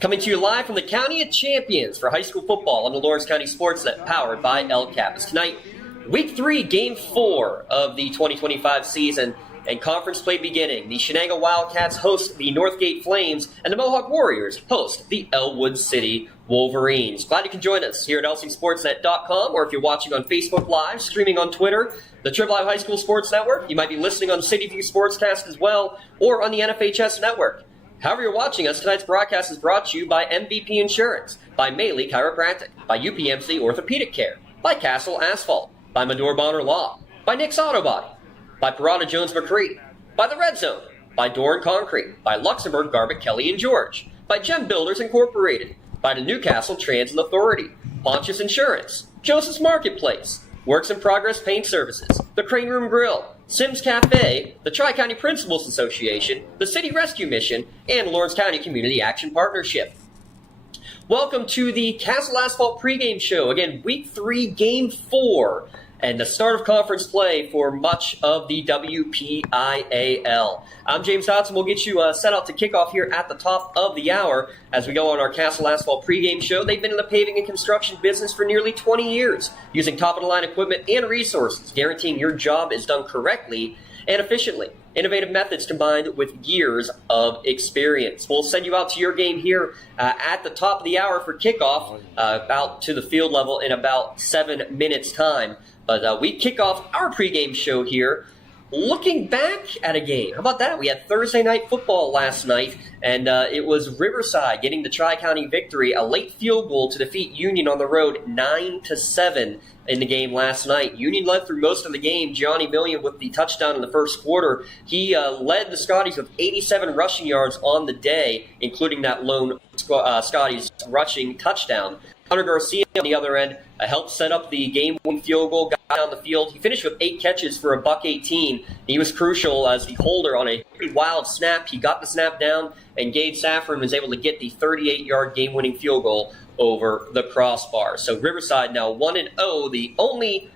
Coming to you live from the County of Champions for high school football on the Lawrence County SportsNet, powered by Wpial. Tonight, Week 3, Game 4 of the 2025 season, and conference play beginning. The Shenango Wildcats host the Northgate Flames, and the Mohawk Warriors host the Elwood City Wolverines. Glad you can join us here at lcsportsnet.com, or if you're watching on Facebook Live, streaming on Twitter, the Triple I High School Sports Network. You might be listening on City View Sportscast as well, or on the NFHS Network. However you're watching us, tonight's broadcast is brought to you by MVP Insurance, by Maley Chiropractic, by UPMC Orthopedic Care, by Castle Asphalt, by Medore Bonner Law, by Nick's Auto Body, by Parada Jones McCree, by The Red Zone, by Doran Concrete, by Luxembourg Garbutt Kelly and George, by Gem Builders Incorporated, by the Newcastle Transit Authority, Pontius Insurance, Joseph's Marketplace, Works in Progress Paint Services, the Crane Room Grill, Sims Cafe, the Tri-County Principals Association, the City Rescue Mission, and Lawrence County Community Action Partnership. Welcome to the Castle Asphalt pregame show. Again, Week 3, Game 4, and the start of conference play for much of the WPIAL. I'm James Hodson. We'll get you set up to kickoff here at the top of the hour as we go on our Castle Asphalt pregame show. They've been in the paving and construction business for nearly 20 years, using top-of-the-line equipment and resources, guaranteeing your job is done correctly and efficiently. Innovative methods combined with years of experience. We'll send you out to your game here at the top of the hour for kickoff, out to the field level in about 7 minutes' time. But we kick off our pregame show here looking back at a game. How about that? We had Thursday night football last night, and it was Riverside getting the Tri-County victory, a late field goal to defeat Union on the road 9-7 in the game last night. Union led through most of the game. Gianni Millian with the touchdown in the first quarter. He led the Scotties with 87 rushing yards on the day, including that lone Scotties rushing touchdown. Hunter Garcia on the other end helped set up the game-winning field goal, got down the field. He finished with 8 catches for a $118. He was crucial as the holder on a pretty wild snap. He got the snap down, and Gage Saffron was able to get the 38-yard game-winning field goal over the crossbar. So Riverside now 1-0, the only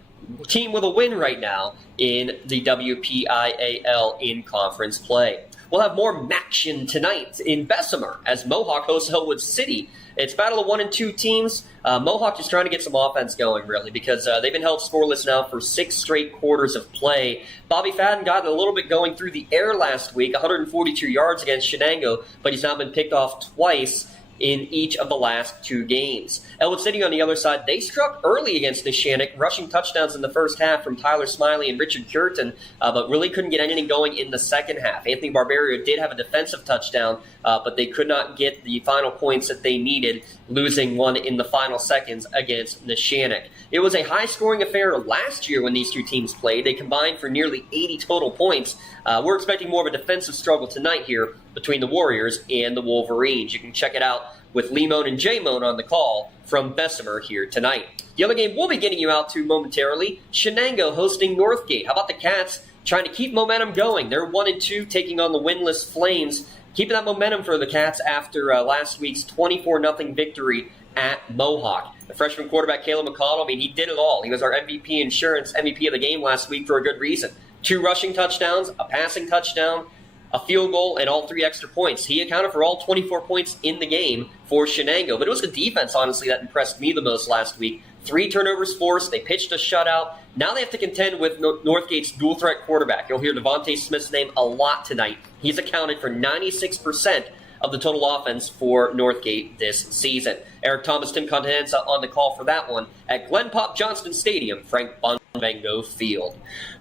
team with a win right now in the WPIAL in conference play. We'll have more action tonight in Bessemer as Mohawk hosts Elwood City. It's battle of 1 and 2 teams. Mohawk just trying to get some offense going, really, because they've been held scoreless now for 6 straight quarters of play. Bobby Fadden got a little bit going through the air last week, 142 yards against Shenango, but he's now been picked off twice in each of the last 2 games. Elwood City on the other side, they struck early against Neshannock, rushing touchdowns in the first half from Tyler Smiley and Richard Curtin, but really couldn't get anything going in the second half. Anthony Barberio did have a defensive touchdown, but they could not get the final points that they needed, losing one in the final seconds against Neshannock. It was a high-scoring affair last year when these two teams played. They combined for nearly 80 total points. We're expecting more of a defensive struggle tonight here between the Warriors and the Wolverines. You can check it out with Lee Moan and Jay Moan on the call from Bessemer here tonight. The other game we'll be getting you out to momentarily, Shenango hosting Northgate. How about the Cats trying to keep momentum going? They're 1 and 2, taking on the winless Flames, keeping that momentum for the Cats after last week's 24-0 victory at Mohawk. The freshman quarterback, Caleb McConnell, he did it all. He was our MVP Insurance MVP of the game last week for a good reason. 2 rushing touchdowns, a passing touchdown, a field goal, and all 3 extra points. He accounted for all 24 points in the game for Shenango. But it was the defense, honestly, that impressed me the most last week. 3 turnovers forced. They pitched a shutout. Now they have to contend with Northgate's dual-threat quarterback. You'll hear Devontae Smith's name a lot tonight. He's accounted for 96% of the total offense for Northgate this season. Eric Thomas, Tim Continenza on the call for that one at Glenn Pop Johnston Stadium, Frank Bonvengo Field.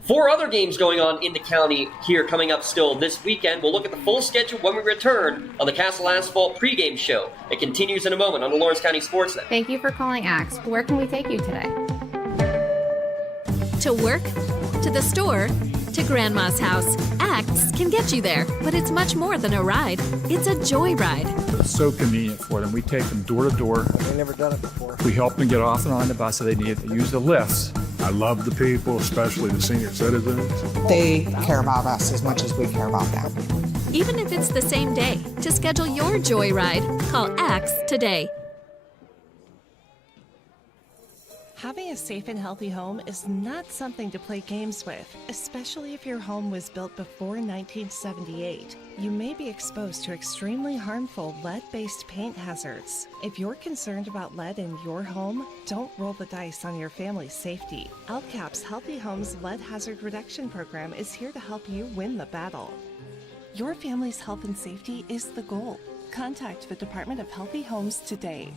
4 other games going on in the county here coming up still this weekend. We'll look at the full schedule when we return on the Castle Asphalt pregame show. It continues in a moment on the Lawrence County SportsNet. Thank you for calling AXE. Where can we take you today? To work, to the store, to Grandma's house. AXE can get you there, but it's much more than a ride. It's a joyride. It's so convenient for them. We take them door to door. They've never done it before. We help them get off and on the bus so they need to use the lifts. I love the people, especially the senior citizens. They care about us as much as we care about them. Even if it's the same day, to schedule your joyride, call AXE today. Having a safe and healthy home is not something to play games with, especially if your home was built before 1978. You may be exposed to extremely harmful lead-based paint hazards. If you're concerned about lead in your home, don't roll the dice on your family's safety. LCAP's Healthy Homes Lead Hazard Reduction Program is here to help you win the battle. Your family's health and safety is the goal. Contact the Department of Healthy Homes today.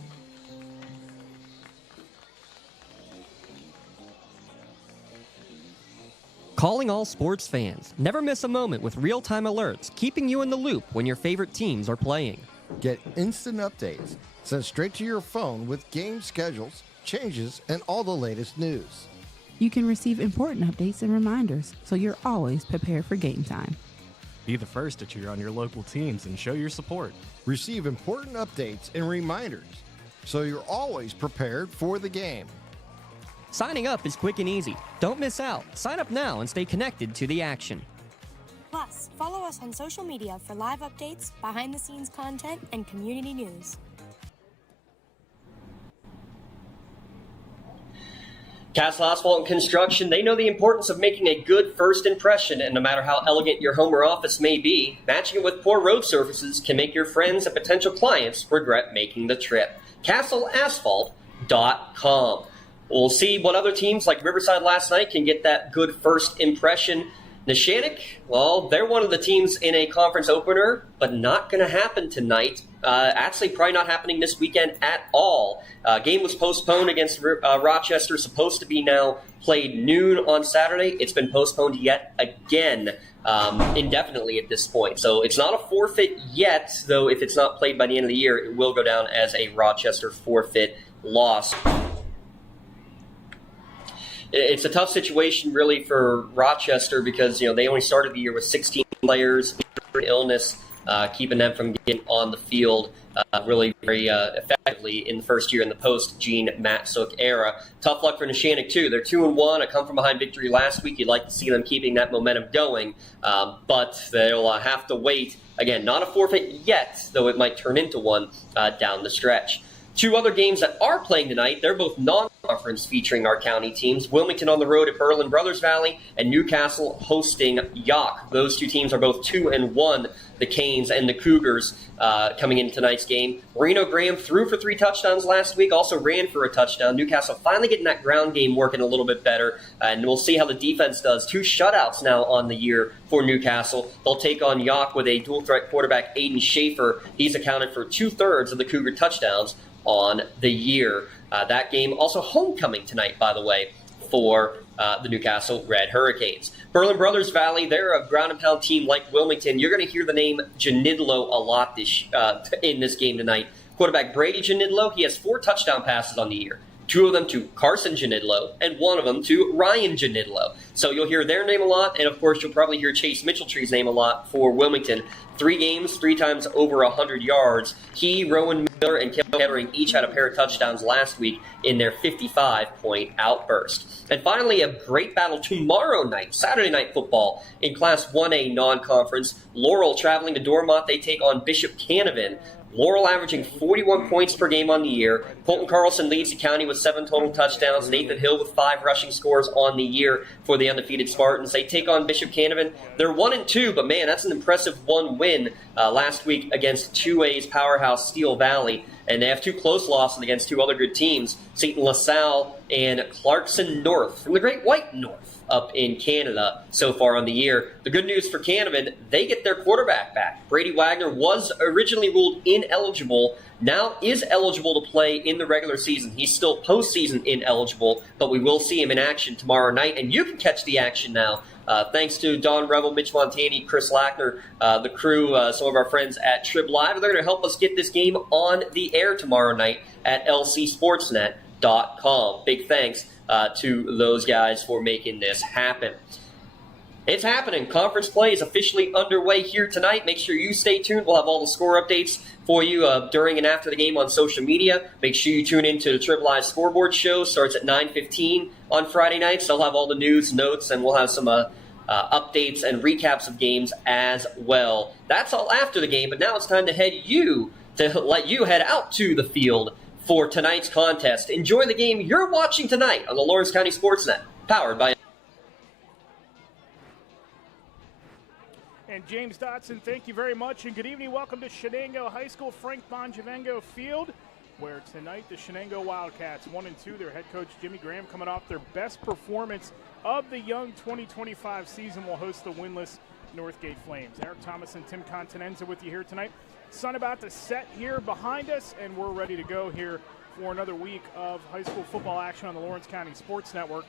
Calling all sports fans. Never miss a moment with real-time alerts, keeping you in the loop when your favorite teams are playing. Get instant updates sent straight to your phone with game schedules, changes, and all the latest news. You can receive important updates and reminders, so you're always prepared for game time. Be the first to cheer on your local teams and show your support. Receive important updates and reminders, so you're always prepared for the game. Signing up is quick and easy. Don't miss out. Sign up now and stay connected to the action. Plus, follow us on social media for live updates, behind-the-scenes content, and community news. Castle Asphalt and Construction, they know the importance of making a good first impression, and no matter how elegant your home or office may be, matching it with poor road surfaces can make your friends and potential clients regret making the trip. CastleAsphalt.com. We'll see what other teams like Riverside last night can get that good first impression. Neshannock, well, they're one of the teams in a conference opener, but not going to happen tonight. Actually, probably not happening this weekend at all. Game was postponed against Rochester, supposed to be now played noon on Saturday. It's been postponed yet again, indefinitely at this point. So it's not a forfeit yet, though if it's not played by the end of the year, it will go down as a Rochester forfeit loss. It's a tough situation, really, for Rochester because they only started the year with 16 players, illness, keeping them from getting on the field really very effectively in the first year in the post-Gene Matsook era. Tough luck for Neshannock, too. They're 2-1, a come-from-behind victory last week. You'd like to see them keeping that momentum going, but they'll have to wait. Again, not a forfeit yet, though it might turn into one down the stretch. Two other games that are playing tonight, they're both non-conference featuring our county teams. Wilmington on the road at Berlin Brothers Valley and Newcastle hosting Yock. Those two teams are both 2-1, the Canes and the Cougars coming into tonight's game. Marino Graham threw for 3 touchdowns last week, also ran for a touchdown. Newcastle finally getting that ground game working a little bit better, and we'll see how the defense does. 2 shutouts now on the year for Newcastle. They'll take on Yock with a dual-threat quarterback, Aiden Schaefer. He's accounted for 2/3 of the Cougar touchdowns on the year. That game also homecoming tonight, by the way, for the Newcastle Red Hurricanes. Berlin Brothers Valley, they're a ground and pound team like Wilmington. You're going to hear the name Janidlo a lot in this game tonight. Quarterback Brady Janidlo, he has 4 touchdown passes on the year. 2 of them to Carson Janidlo, and 1 of them to Ryan Janidlo. So you'll hear their name a lot, and of course you'll probably hear Chase Mitchelltree's name a lot for Wilmington. 3 games, 3 times over 100 yards. He, Rowan Miller, and Kale Kettering each had a pair of touchdowns last week in their 55-point outburst. And finally, a great battle tomorrow night, Saturday Night Football, in Class 1A non-conference. Laurel traveling to Dormont, they take on Bishop Canevin. Laurel averaging 41 points per game on the year. Colton Carlson leads the county with 7 total touchdowns. Nathan Hill with 5 rushing scores on the year for the undefeated Spartans. They take on Bishop Canevin. They're 1-2, but man, that's an impressive 1 win last week against 2A's powerhouse Steel Valley. And they have 2 close losses against 2 other good teams, St. LaSalle and Clarkson North from the Great White North up in Canada so far on the year. The good news for Canevin, they get their quarterback back. Brady Wagner was originally ruled ineligible, now is eligible to play in the regular season. He's still postseason ineligible, but we will see him in action tomorrow night, and you can catch the action now. Thanks to Don Revel, Mitch Montani, Chris Lackner, the crew, some of our friends at Trib Live. They're going to help us get this game on the air tomorrow night at lcsportsnet.com. Big thanks to those guys for making this happen. It's happening. Conference play is officially underway here tonight. Make sure you stay tuned. We'll have all the score updates for you during and after the game on social media. Make sure you tune into the Trib Live scoreboard show. Starts at 9:15 on Friday nights. They'll have all the news, notes, and we'll have some updates and recaps of games as well. That's all after the game, but now it's time to let you head out to the field for tonight's contest. Enjoy the game you're watching tonight on the Lawrence County SportsNet, powered by... And James Dotson, thank you very much, and good evening. Welcome to Shenango High School, Frank Bongivengo Field, where tonight the Shenango Wildcats, 1-2, their head coach Jimmy Graham, coming off their best performance of the young 2025 season, will host the winless Northgate Flames. Eric Thomas and Tim Continenza with you here tonight. Sun about to set here behind us, and we're ready to go here for another week of high school football action on the Lawrence County Sports Network.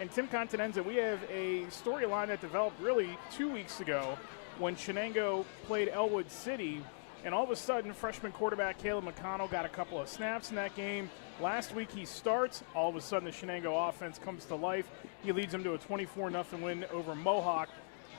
And Tim Continenza, we have a storyline that developed really 2 weeks ago when Shenango played Elwood City, and all of a sudden freshman quarterback Caleb McConnell got a couple of snaps in that game. Last week he starts. All of a sudden the Shenango offense comes to life. He leads them to a 24-0 win over Mohawk,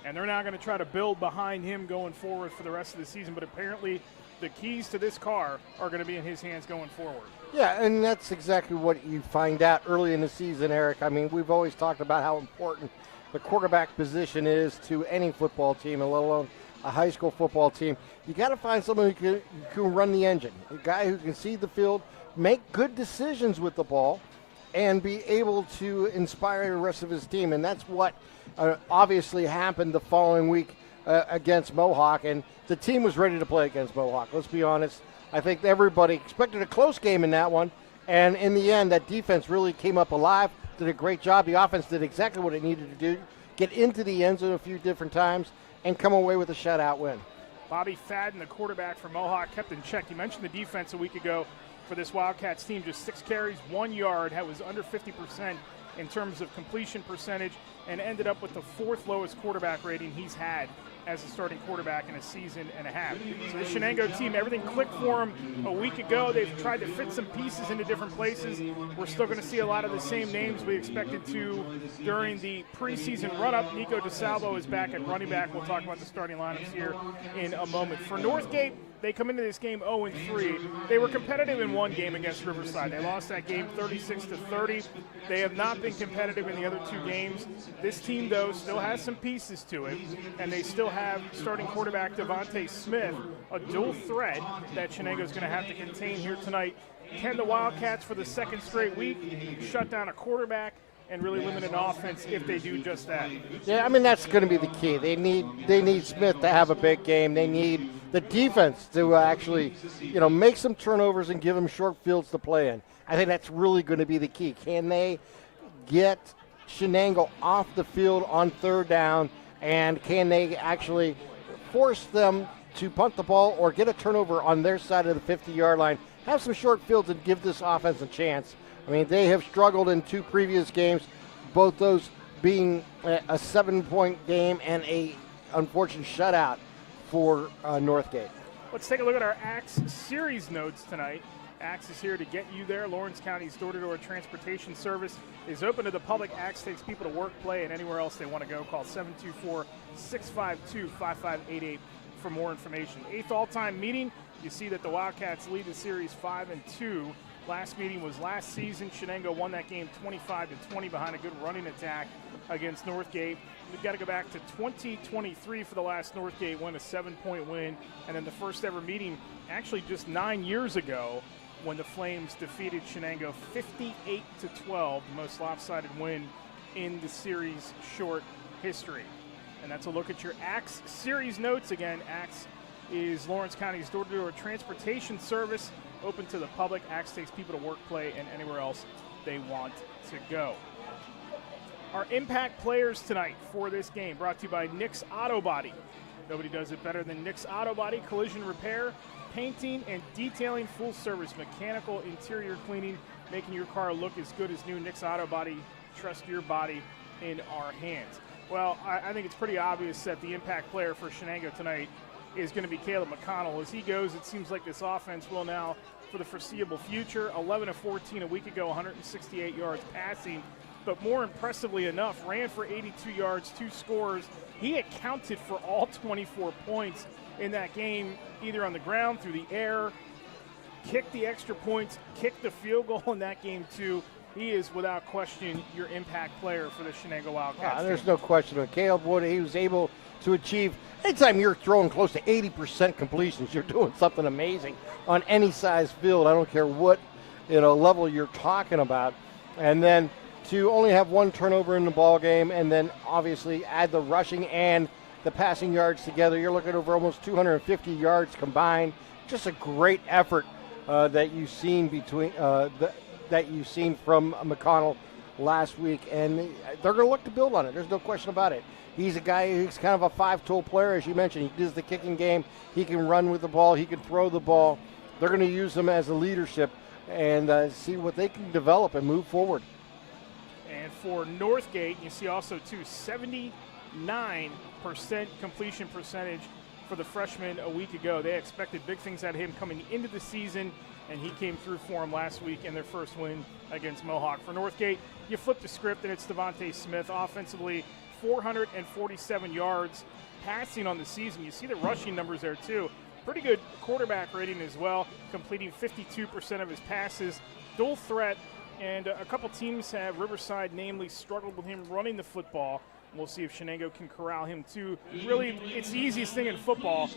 and they're now going to try to build behind him going forward for the rest of the season. But apparently the keys to this car are going to be in his hands going forward. Yeah, and that's exactly what you find out early in the season, Eric. I mean, we've always talked about how important the quarterback position is to any football team, and let alone a high school football team. You got to find someone who can run the engine, a guy who can see the field, make good decisions with the ball, and be able to inspire the rest of his team. And that's what obviously happened the following week against Mohawk, and the team was ready to play against Mohawk. Let's be honest. I think everybody expected a close game in that one, and in the end, that defense really came up alive, did a great job. The offense did exactly what it needed to do, get into the end zone a few different times, and come away with a shutout win. Bobby Fadden, the quarterback for Mohawk, kept in check. You mentioned the defense a week ago for this Wildcats team, just 6 carries, 1 yard, was under 50% in terms of completion percentage, and ended up with the 4th lowest quarterback rating he's had as a starting quarterback in a season and a half. So the Shenango team, everything clicked for them a week ago. They've tried to fit some pieces into different places. We're still going to see a lot of the same names we expected to during the preseason run-up. Nico DeSalvo is back at running back. We'll talk about the starting lineups here in a moment. For Northgate, they come into this game 0-3. They were competitive in one game against Riverside. They lost that game 36-30. They have not been competitive in the other 2 games. This team, though, still has some pieces to it, and they still have starting quarterback Devontae Smith, a dual threat that Shenango's going to have to contain here tonight. Can the Wildcats, for the 2nd straight week, shut down a quarterback and really limit an offense if they do just that? Yeah, I mean, that's going to be the key. They need Smith to have a big game. They need the defense to actually, make some turnovers and give them short fields to play in. I think that's really going to be the key. Can they get Shenango off the field on 3rd down, and can they actually force them to punt the ball or get a turnover on their side of the 50-yard line, have some short fields and give this offense a chance? I mean, they have struggled in 2 previous games, both those being a 7-point game and a unfortunate shutout for Northgate. Let's take a look at our AXE series notes tonight. AXE is here to get you there. Lawrence County's door-to-door transportation service is open to the public. AXE takes people to work, play, and anywhere else they want to go. Call 724-652-5588 for more information. 8th all-time meeting. You see that the Wildcats lead the series 5-2. Last meeting was last season. Shenango won that game 25-20 behind a good running attack against Northgate. We've got to go back to 2023 for the last Northgate win, a 7-point win. And then the first ever meeting actually just 9 years ago when the Flames defeated Shenango 58-12, the most lopsided win in the series' short history. And that's a look at your AXE series notes. Again, AXE is Lawrence County's door-to-door transportation service, open to the public. AXE takes people to work, play, and anywhere else they want to go. Our impact players tonight for this game brought to you by Nick's Auto Body. Nobody does it better than Nick's Auto Body. Collision repair, painting, and detailing, full service mechanical interior cleaning, making your car look as good as new. Nick's Auto Body, trust your body in our hands. Well, I think it's pretty obvious that the impact player for Shenango tonight is going to be Caleb McConnell. As he goes, it seems like this offense will now, for the foreseeable future, 11 of 14 a week ago, 168 yards passing. But more impressively enough, ran for 82 yards, 2 scores. He accounted for all 24 points in that game, either on the ground, through the air, kicked the extra points, kicked the field goal in that game too. He is, without question, your impact player for the Shenango Wildcats. There's no question. With Caleb Wood, he was able to achieve, anytime you're throwing close to 80% completions, you're doing something amazing on any size field. I don't care what level you're talking about. And then to only have one turnover in the ball game, and then obviously add the rushing and the passing yards together, you're looking over almost 250 yards combined. Just a great effort that you've seen that you've seen from McConnell last week, and they're going to look to build on it. There's no question about it. He's a guy who's kind of a five-tool player, as you mentioned. He does the kicking game. He can run with the ball. He can throw the ball. They're going to use him as a leadership and see what they can develop and move forward. And for Northgate, you see also, too, 79% completion percentage for the freshman a week ago. They expected big things out of him coming into the season, and he came through for them last week in their first win against Mohawk. For Northgate, you flip the script, and it's Devontae Smith. Offensively, 447 yards passing on the season. You see the rushing numbers there, too. Pretty good quarterback rating as well, completing 52% of his passes. Dual threat, and a couple teams have, Riverside namely, struggled with him running the football. We'll see if Shenango can corral him, too. Really, it's the easiest thing in football.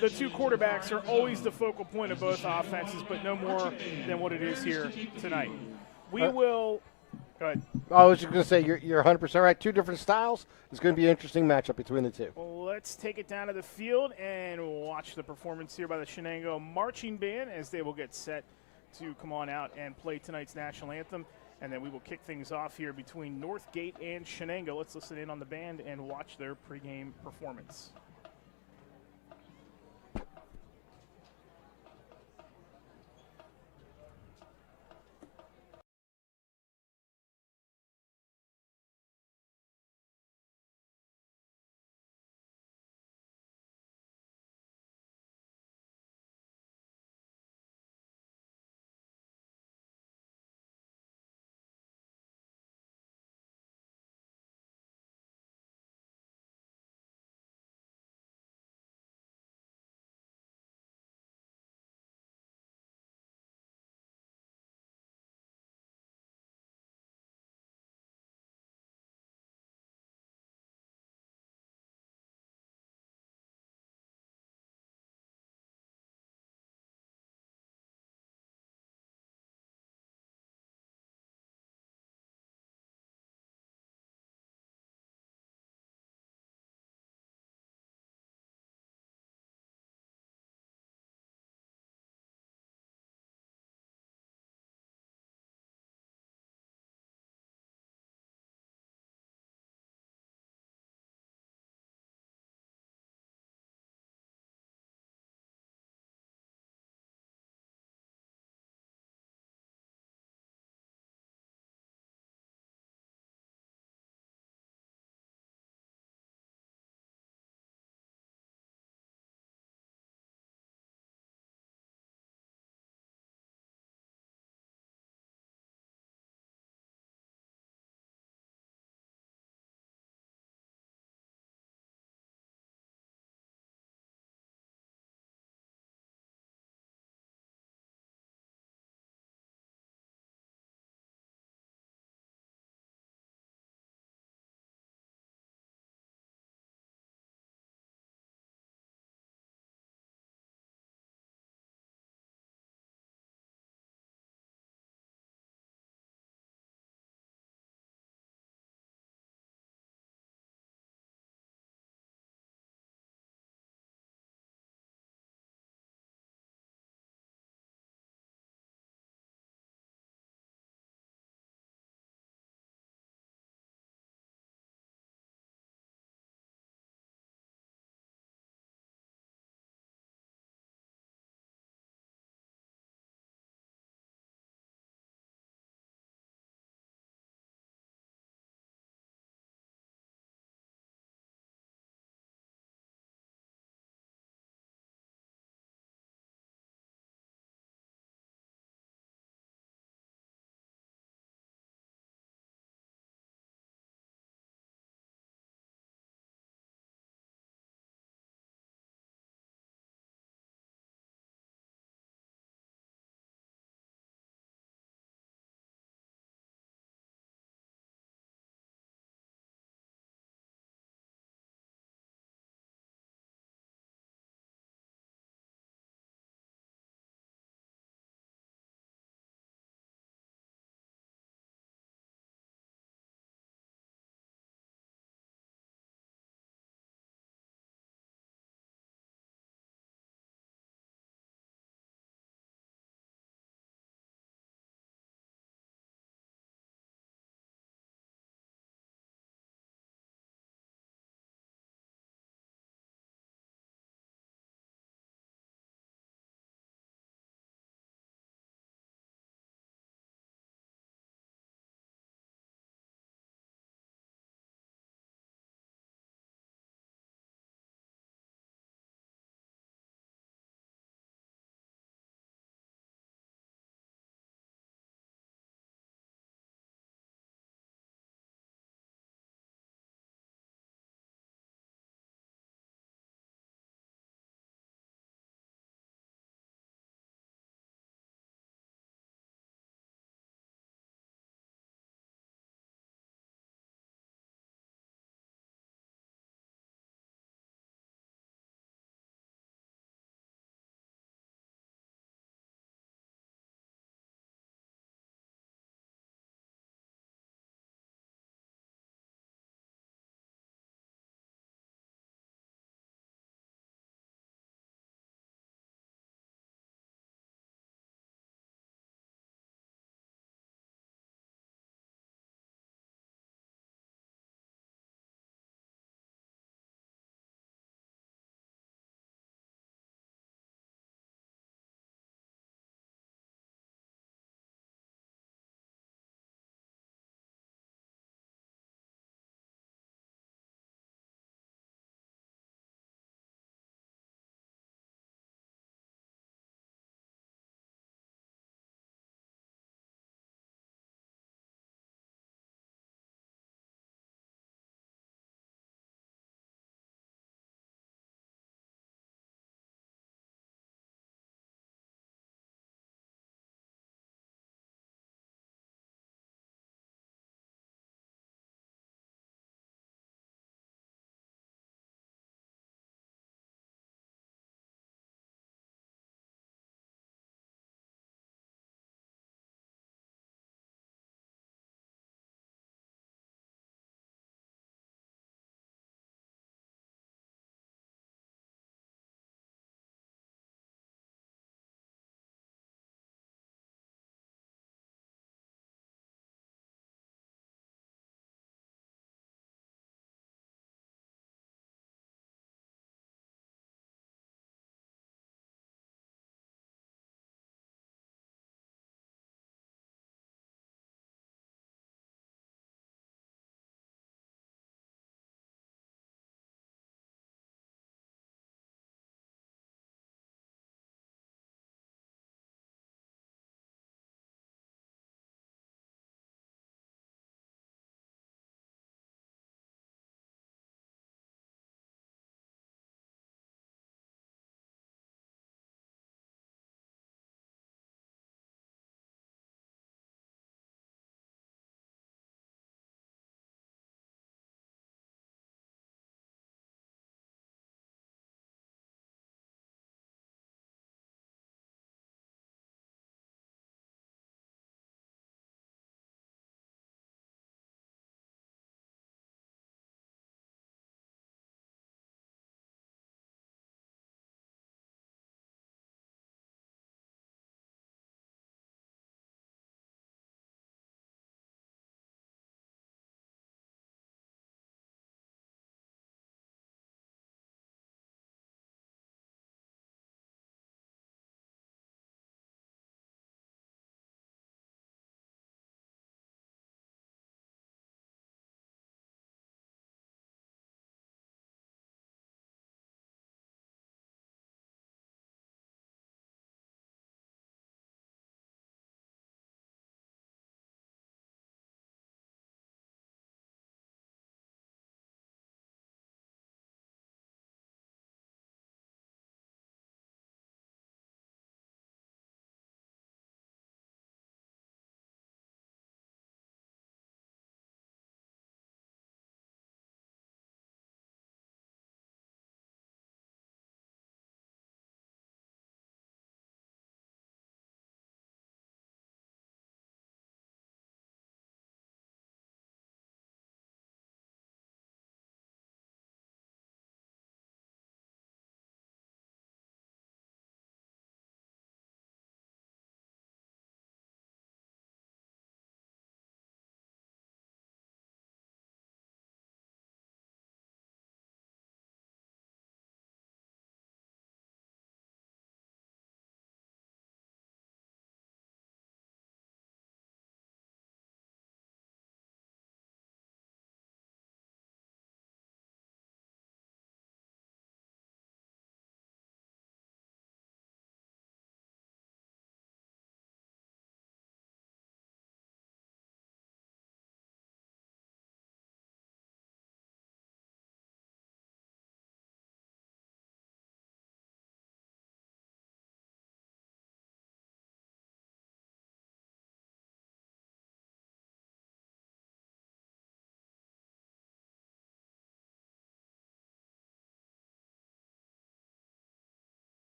The two quarterbacks are always the focal point of both offenses, but no more than what it is here tonight. We will – go ahead. I was just going to say, you're 100% right. Two different styles. It's going to be an interesting matchup between the two. Well, let's take it down to the field and watch the performance here by the Shenango Marching Band as they will get set to come on out and play tonight's national anthem. And then we will kick things off here between Northgate and Shenango. Let's listen in on the band and watch their pregame performance.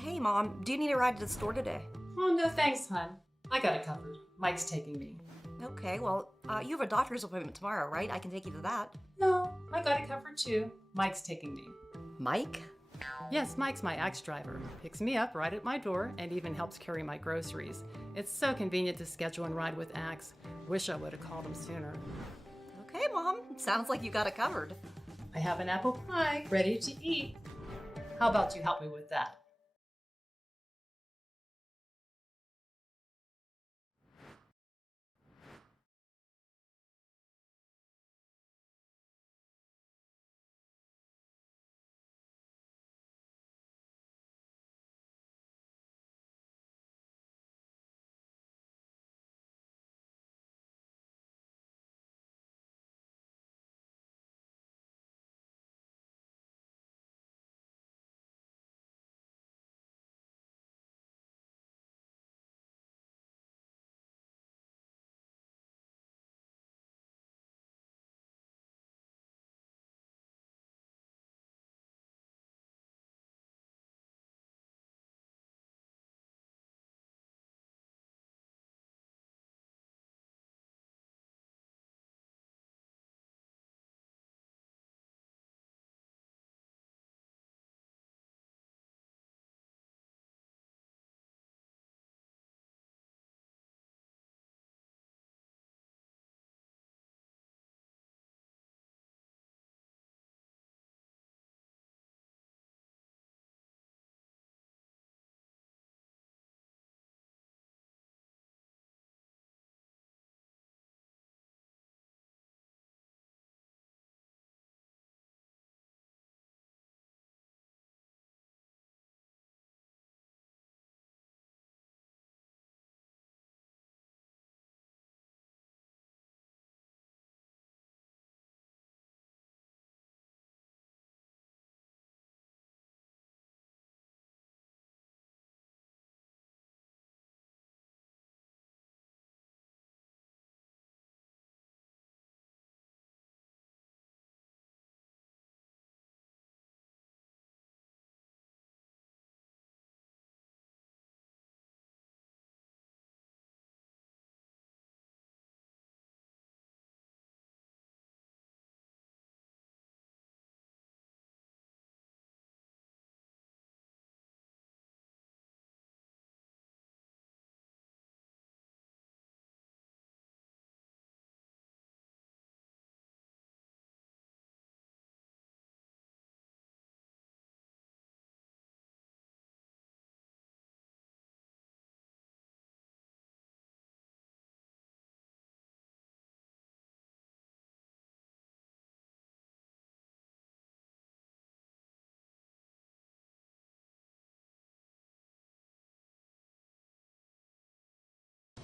Hey, Mom, do you need a ride to the store today? Oh, no thanks, hon. I got it covered. Mike's taking me. Okay, well, you have a doctor's appointment tomorrow, right? I can take you to that. No, I got it covered too. Mike's taking me. Mike? Yes, Mike's my Axe driver. Picks me up right at my door and even helps carry my groceries. It's so convenient to schedule and ride with Axe. Wish I would have called him sooner. Okay, Mom. Sounds like you got it covered. I have an apple pie ready to eat. How about you help me with that?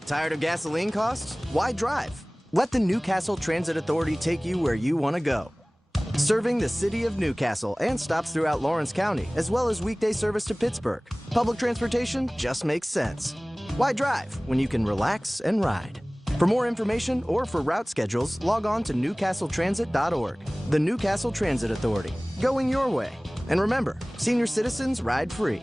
Tired of gasoline costs? Why drive? Let the Newcastle Transit Authority take you where you want to go. Serving the city of Newcastle and stops throughout Lawrence County, as well as weekday service to Pittsburgh. Public transportation just makes sense. Why drive when you can relax and ride? For more information or for route schedules, log on to newcastletransit.org. The Newcastle Transit Authority, going your way. And remember, senior citizens ride free.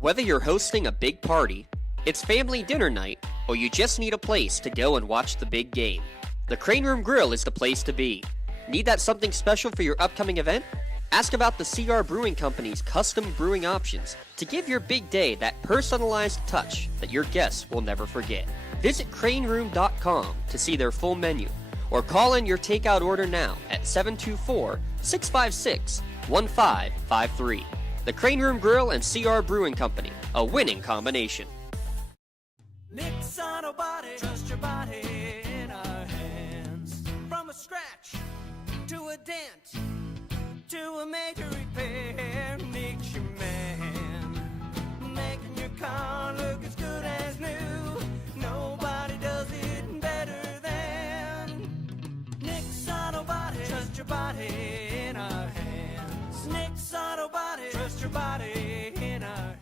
Whether you're hosting a big party, it's family dinner night, or you just need a place to go and watch the big game, the Crane Room Grill is the place to be. Need that something special for your upcoming event? Ask about the CR Brewing Company's custom brewing options to give your big day that personalized touch that your guests will never forget. Visit craneroom.com to see their full menu, or call in your takeout order now at 724-656-1553. The Crane Room Grill and CR Brewing Company, a winning combination. Nick's Auto Body, trust your body in our hands. From a scratch to a dent to a major repair, Nick's your man. Making your car look as good as new. Nobody does it better than Nick's Auto Body. Trust your body in our hands. Nick's Auto Body. Trust your body in our hands.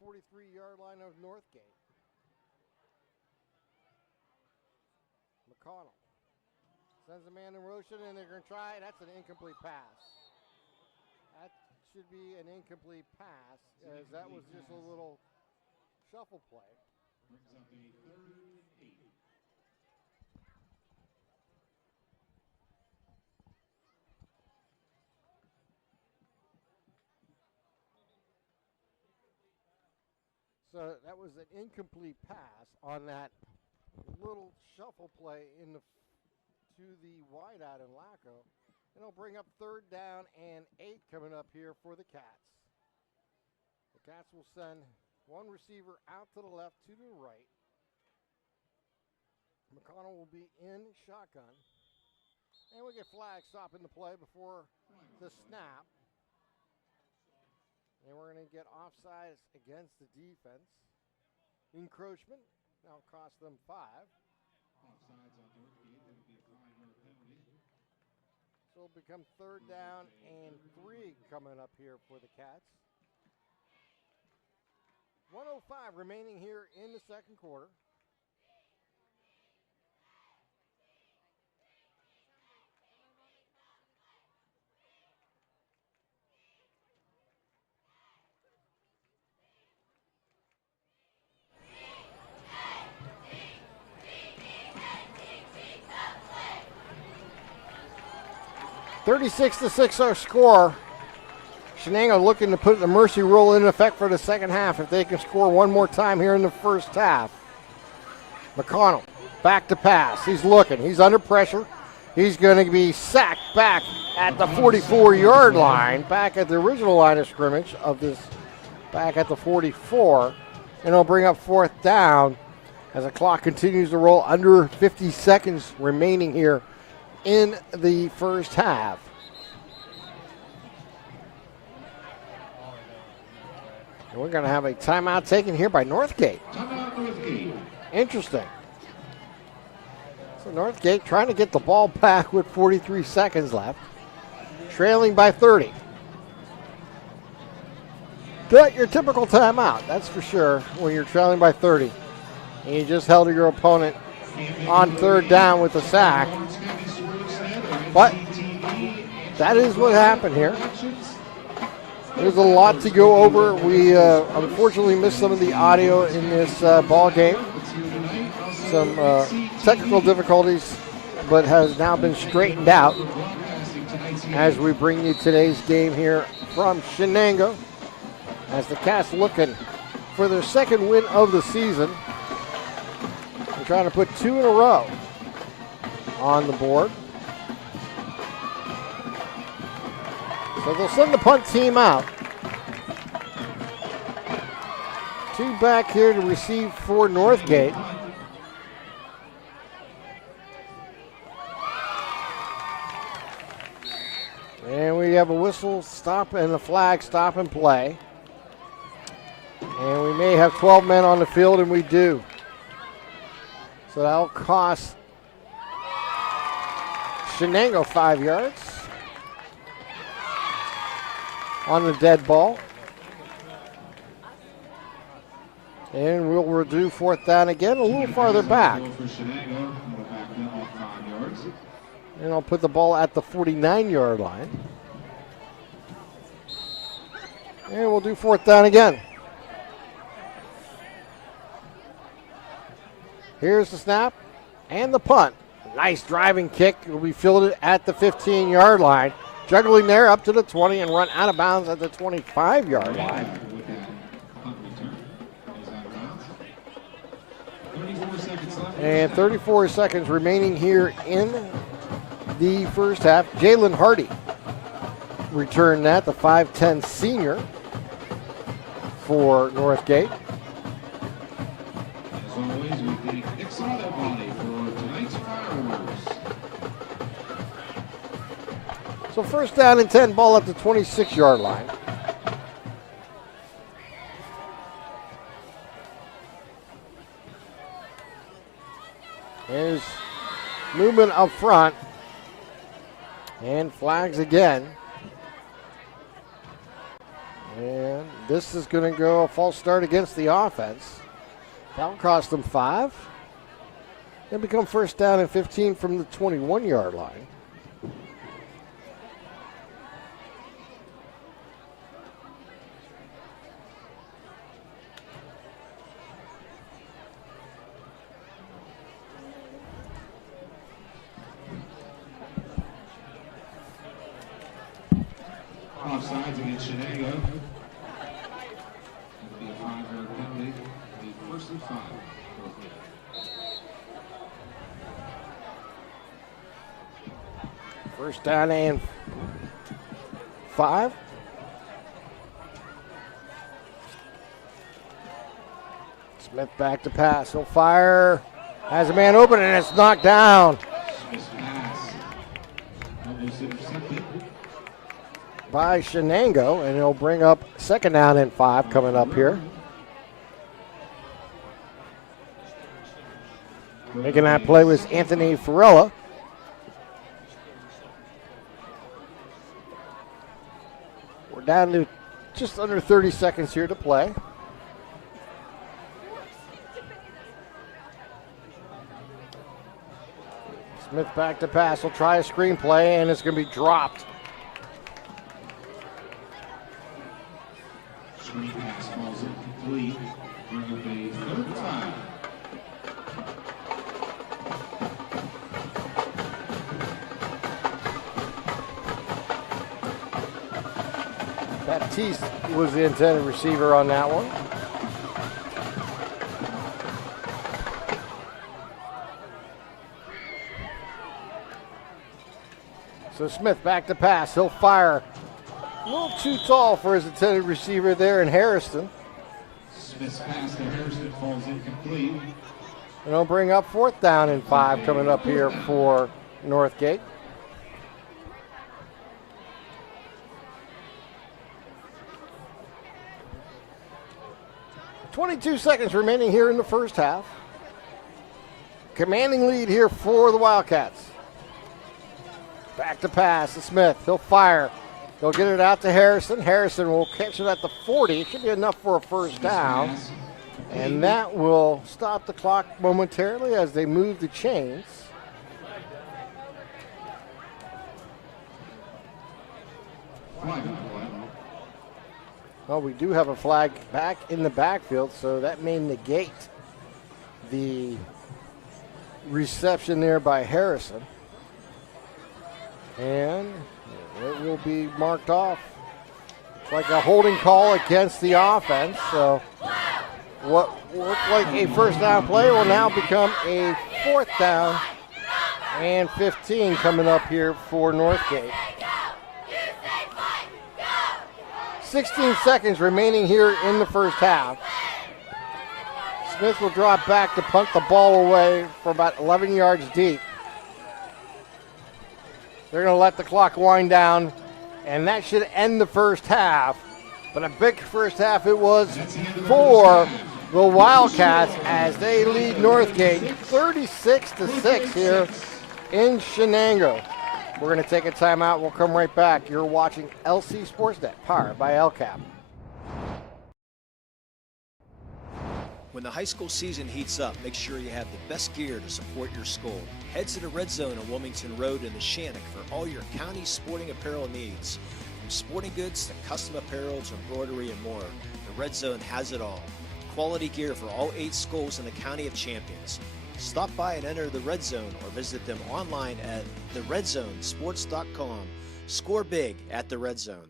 The 43-yard line of Northgate. McConnell sends a man in motion, and they're going to try. That's an incomplete pass. That should be an incomplete pass, as that was just a little shuffle play. So that was an incomplete pass on that little shuffle play to the wideout in Laco. And it'll bring up 3rd down and 8 coming up here for the Cats. The Cats will send one receiver out to the left, to the right. McConnell will be in shotgun. And we get flag stopping the play before the snap. And we're going to get offsides against the defense. Encroachment now cost them 5. Offsides on Northgate, that would be a fine or a penalty. So it'll become 3rd down and 3 coming up here for the Cats. 1:05 remaining here in the second quarter. (36-6) our score. Shenango looking to put the mercy rule in effect for the second half if they can score one more time here in the first half. McConnell back to pass. He's looking. He's under pressure. He's going to be sacked back at the 44-yard line, back at the original line of scrimmage of this, back at the 44. And it'll bring up 4th down as the clock continues to roll. Under 50 seconds remaining here in the first half. And we're going to have a timeout taken here by Northgate. Interesting. So Northgate trying to get the ball back with 43 seconds left. Trailing by 30. Not your typical timeout, that's for sure, when you're trailing by 30. And you just held your opponent on third down with a sack. But that is what happened here. There's a lot to go over. We unfortunately missed some of the audio in this ball game. Some technical difficulties, but has now been straightened out as we bring you today's game here from Shenango. As the Cats looking for their second win of the season. They're trying to put 2 in a row on the board. So they'll send the punt team out. 2 back here to receive for Northgate. And we have a whistle stop and a flag stop and play. And we may have 12 men on the field, and we do. So that'll cost Shenango 5 yards on the dead ball. And we'll do 4th down again, a little farther back. And I'll put the ball at the 49-yard line. And we'll do 4th down again. Here's the snap and the punt. Nice driving kick. Will be fielded at the 15-yard line. Juggling there up to the 20 and run out of bounds at the 25-yard line. And 34 seconds remaining here in the first half. Jalen Hardy returned that, the 5'10 senior for Northgate. So 1st down and 10, ball at the 26-yard line. There's movement up front. And flags again. And this is going to go a false start against the offense. That'll cost them 5. It'll become 1st down and 15 from the 21-yard line. Offsides against Shenango. It'll be a 5-yard penalty. It'll be 1st and 5. 1st down and 5. Smith back to pass. He'll fire. Has a man open and it's knocked down. By Shenango, and he'll bring up 2nd down and 5 coming up here. Making that play was Anthony Farella. We're down to just under 30 seconds here to play. Smith back to pass. He'll try a screen play, and it's going to be dropped. Screen pass falls incomplete. Bring up a 3rd time. Baptiste was the intended receiver on that one. So Smith back to pass. He'll fire. A little too tall for his intended receiver there in Harrison. Smith's pass to Harrison falls incomplete. And they'll bring up 4th down and 5 coming up here for Northgate. .22 seconds remaining here in the first half. commanding lead here for the Wildcats. Back to pass to Smith. He'll fire. He'll get it out to Harrison. Harrison will catch it at the 40. It should be enough for a first down. And that will stop the clock momentarily as they move the chains. Well, we do have a flag back in the backfield, so that may negate the reception there by Harrison. And it will be marked off. It's like a holding call against the offense. So what looked like a first down play will now become a fourth down and 15 coming up here for Northgate. 16 seconds remaining here in the first half. Smith will drop back to punt the ball away for about 11 yards deep. They're going to let the clock wind down, and that should end the first half. But a big first half it was for the Wildcats as they lead Northgate 36-6 here in Shenango. We're going to take a timeout. We'll come right back. You're watching LC SportsNet, powered by LCAP. When the high school season heats up, make sure you have the best gear to support your school. Head to the Red Zone on Wilmington Road in the Shannock for all your county sporting apparel needs. From sporting goods to custom apparel to embroidery and more, the Red Zone has it all. Quality gear for all 8 schools in the County of Champions. Stop by and enter the Red Zone or visit them online at theredzonesports.com. Score big at the Red Zone.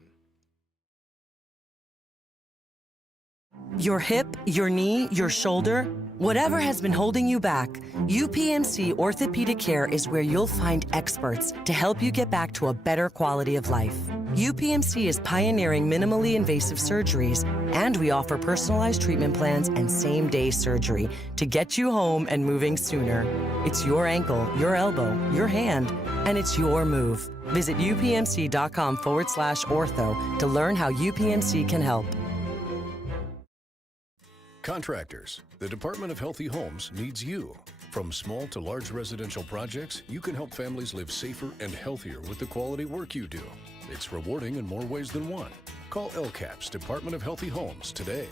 Your hip, your knee, your shoulder, whatever has been holding you back, UPMC Orthopedic Care is where you'll find experts to help you get back to a better quality of life. UPMC is pioneering minimally invasive surgeries, and we offer personalized treatment plans and same-day surgery to get you home and moving sooner. It's your ankle, your elbow, your hand, and it's your move. Visit upmc.com/ortho to learn how UPMC can help. Contractors, the Department of Healthy Homes needs you. From small to large residential projects, you can help families live safer and healthier with the quality work you do. It's rewarding in more ways than one. Call LCAP's Department of Healthy Homes today.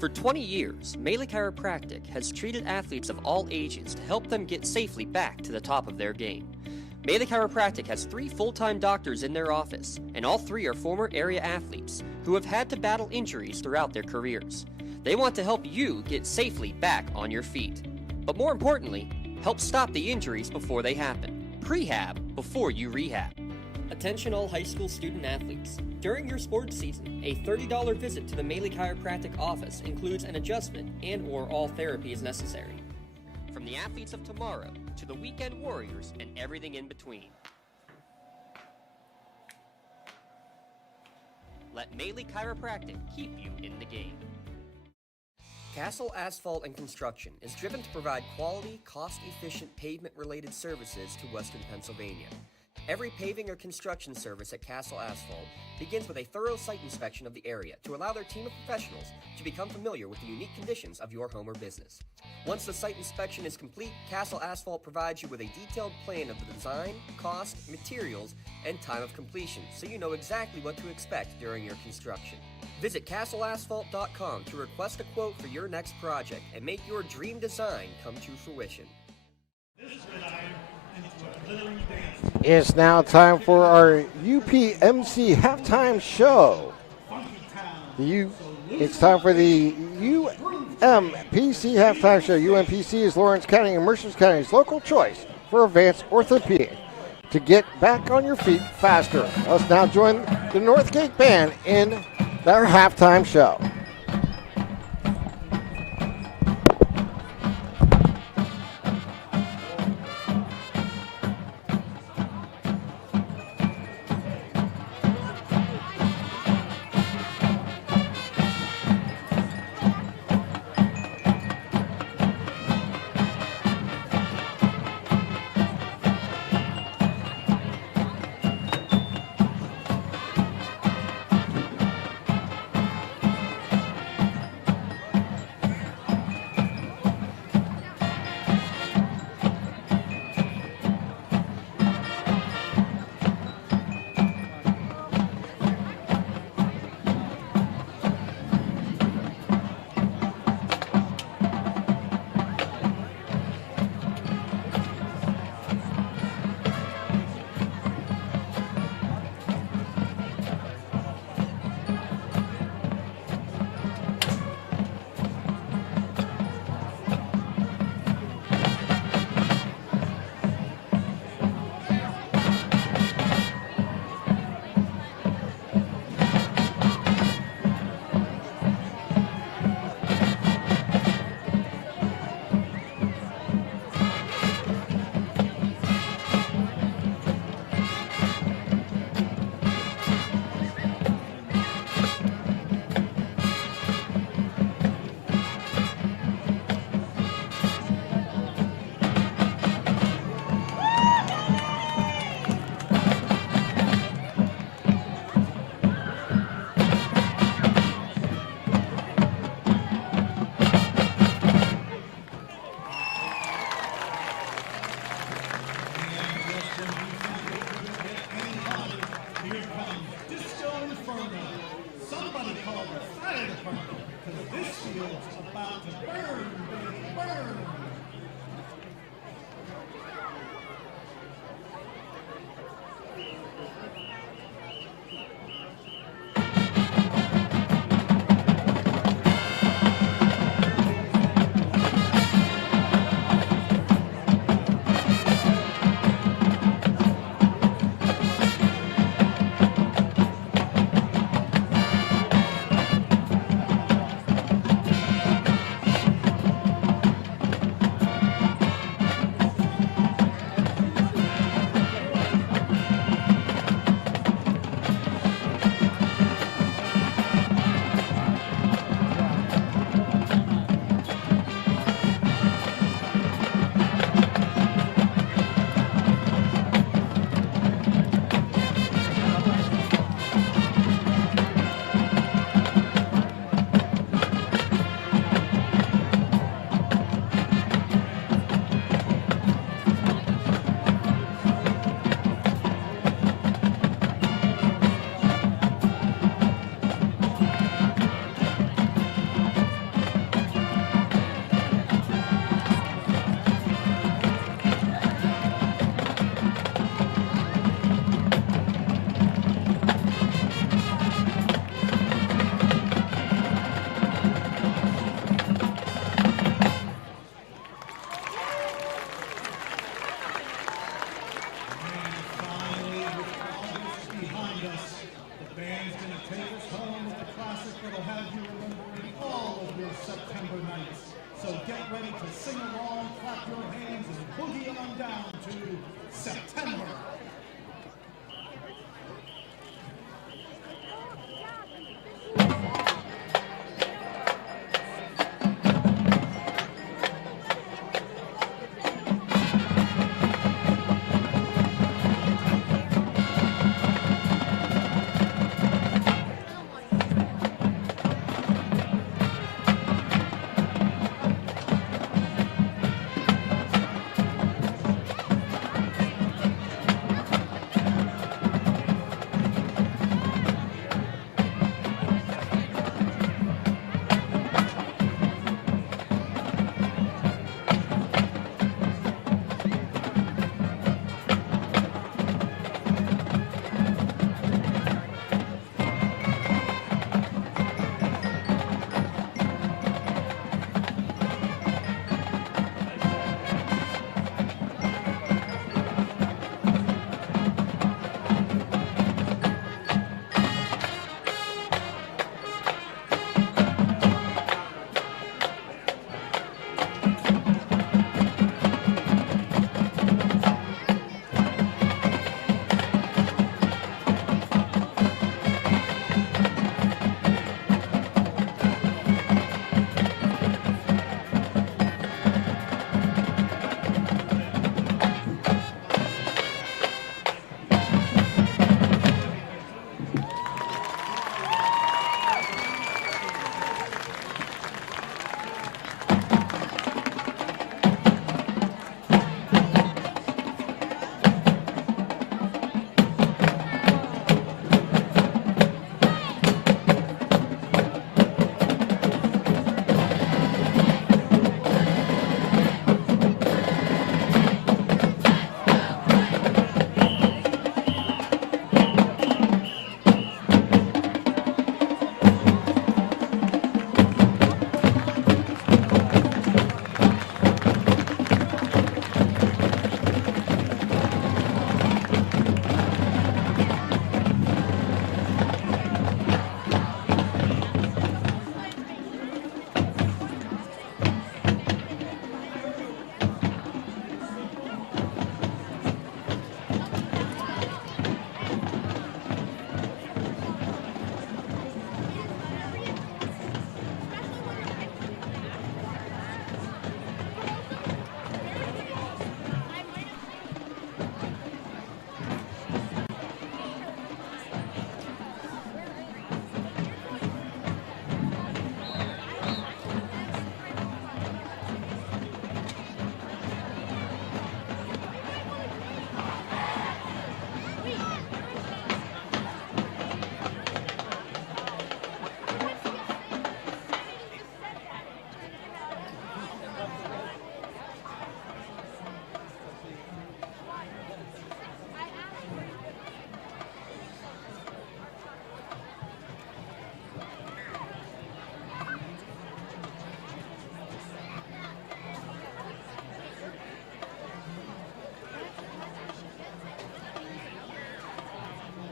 For 20 years, Melee Chiropractic has treated athletes of all ages to help them get safely back to the top of their game. Melee Chiropractic has 3 full-time doctors in their office, and all 3 are former area athletes who have had to battle injuries throughout their careers. They want to help you get safely back on your feet. But more importantly, help stop the injuries before they happen. Prehab before you rehab. Attention all high school student athletes. During your sports season, a $30 visit to the Melee Chiropractic office includes an adjustment and/or all therapy is necessary. From the athletes of tomorrow to the weekend warriors and everything in between. Let Melee Chiropractic keep you in the game. Castle Asphalt and Construction is driven to provide quality, cost-efficient pavement-related services to Western Pennsylvania. Every paving or construction service at Castle Asphalt begins with a thorough site inspection of the area to allow their team of professionals to become familiar with the unique conditions of your home or business. Once the site inspection is complete, Castle Asphalt provides you with a detailed plan of the design, cost, materials, and time of completion, so you know exactly what to expect during your construction. Visit castleasphalt.com to request a quote for your next project and make your dream design come to fruition. It's now time for our UPMC halftime show. It's time for the UMPC halftime show. UMPC is Lawrence County and Mercer County's local choice for advanced orthopedic to get back on your feet faster. Let's now join the Northgate band in their halftime show. to sing along, clap your hands, and boogie on down to September.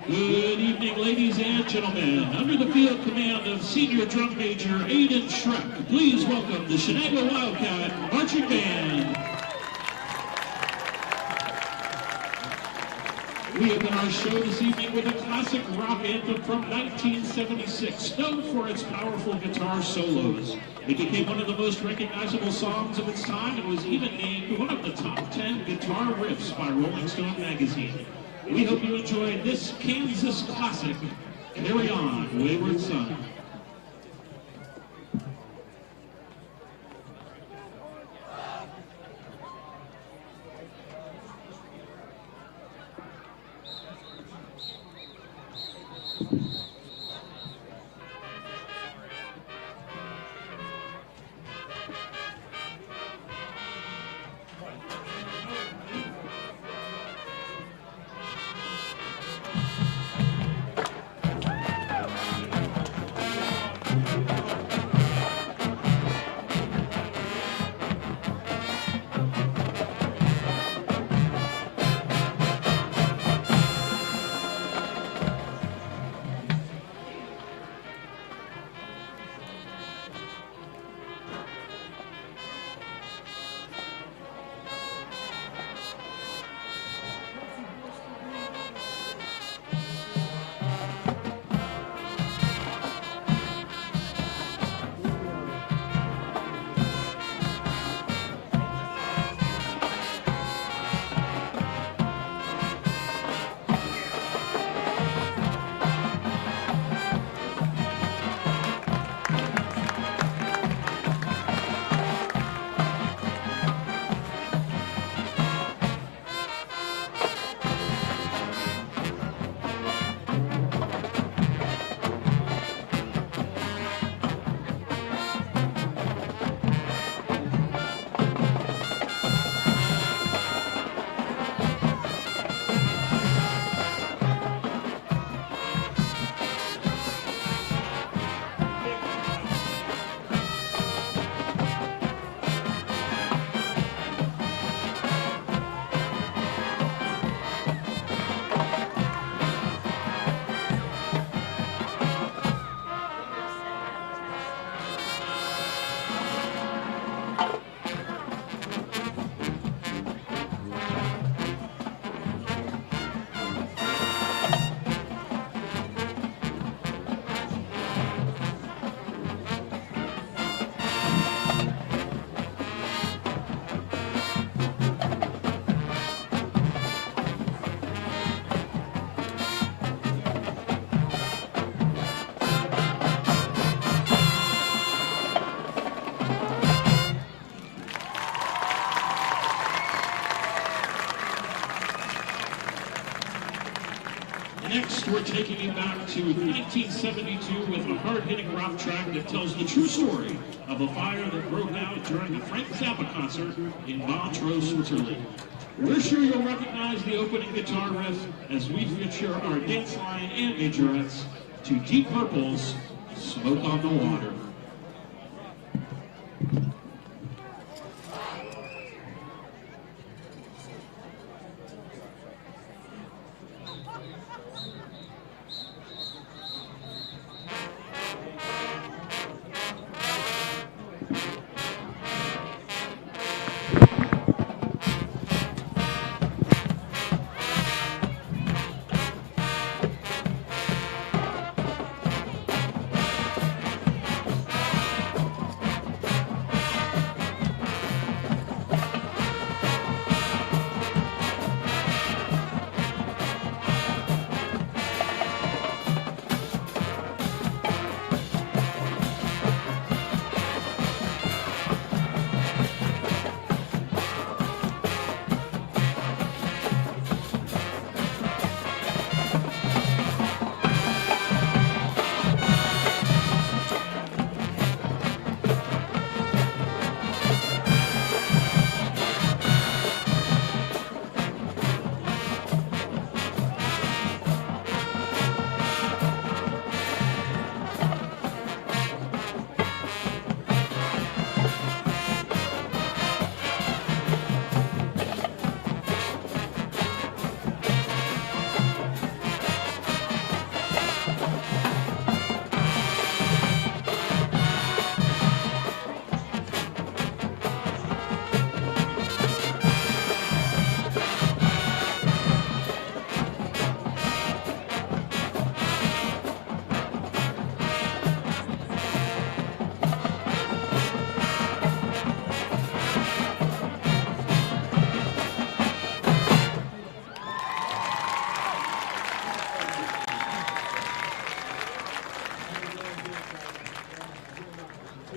Good evening, ladies and gentlemen. Under the field command of Senior Drum Major Aiden Schreck, please welcome the Shenango Wildcat Marching Band. We open our show this evening with a classic rock anthem from 1976, known for its powerful guitar solos. It became one of the most recognizable songs of its time and was even named one of the top 10 guitar riffs by Rolling Stone magazine. We hope you enjoy this Kansas classic, Carry On, Wayward Son. Next, we're taking you back to 1972 with a hard-hitting rock track that tells the true story of a fire that broke out during a Frank Zappa concert in Montreux, Switzerland. We're sure you'll recognize the opening guitar riff as we feature our dance line and majorettes to Deep Purple's Smoke on the Water.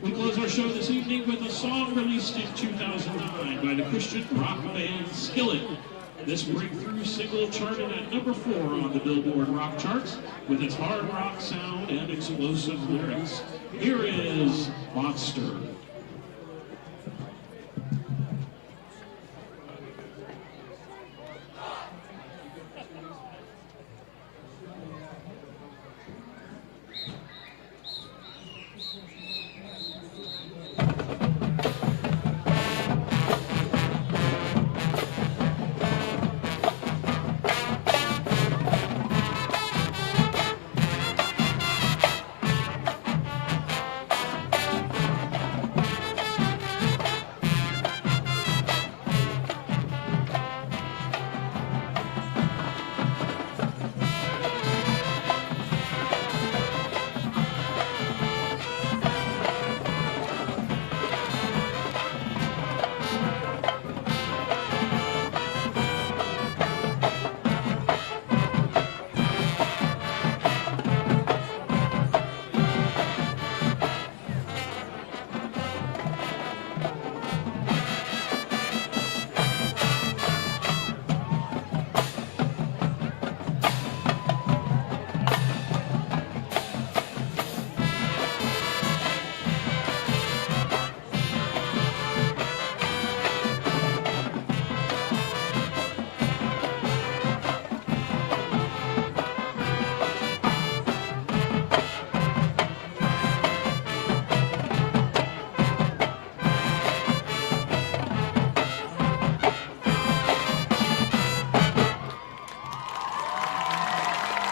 We close our show this evening with a song released in 2009 by the Christian rock band Skillet. This breakthrough single charted at number 4 on the Billboard rock charts with its hard rock sound and explosive lyrics. Here is Monster.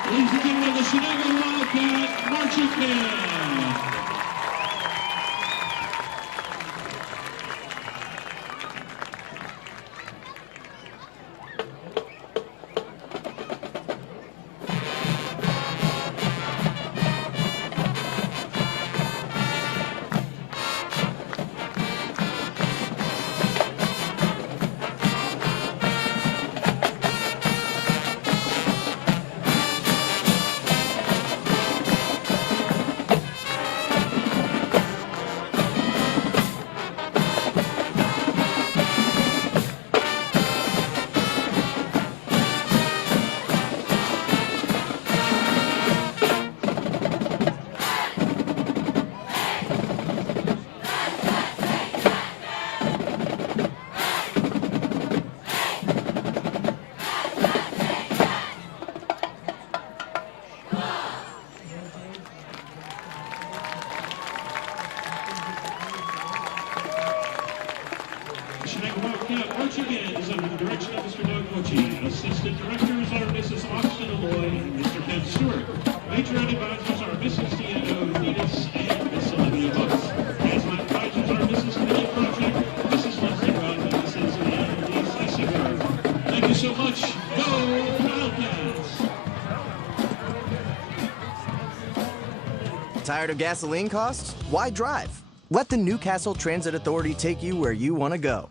Ladies and gentlemen, the Shenango Wildcat Marching Band. Wildcat marching bands under the direction of Mr. Doug Mochi. Assistant directors are Mrs. Austin Alloy and Mr. Ken Stewart. Patron advisors are Mrs. Shenango Wildcats and Miss Olivia Hooks. Hazmat advisors are Mrs. Kenny Project, Mrs. Leslie Rod, and Mrs. Leanne Lee Sessinger. Thank you so much. Go Wildcats! Tired of gasoline costs? Why drive? Let the Newcastle Transit Authority take you where you want to go.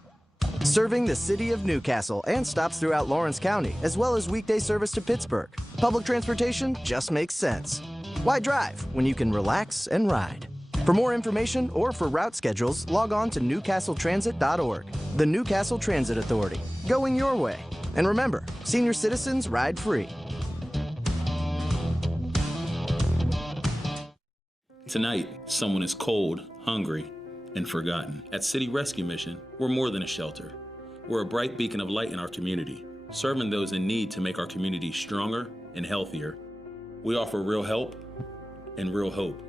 Serving the city of Newcastle and stops throughout Lawrence County, as well as weekday service to Pittsburgh. Public transportation just makes sense. Why drive when you can relax and ride? For more information or for route schedules, log on to newcastletransit.org. The Newcastle Transit Authority, going your way. And remember, senior citizens ride free. Tonight, someone is cold, hungry, and forgotten. At City Rescue Mission, we're more than a shelter. We're a bright beacon of light in our community, serving those in need to make our community stronger and healthier. We offer real help and real hope,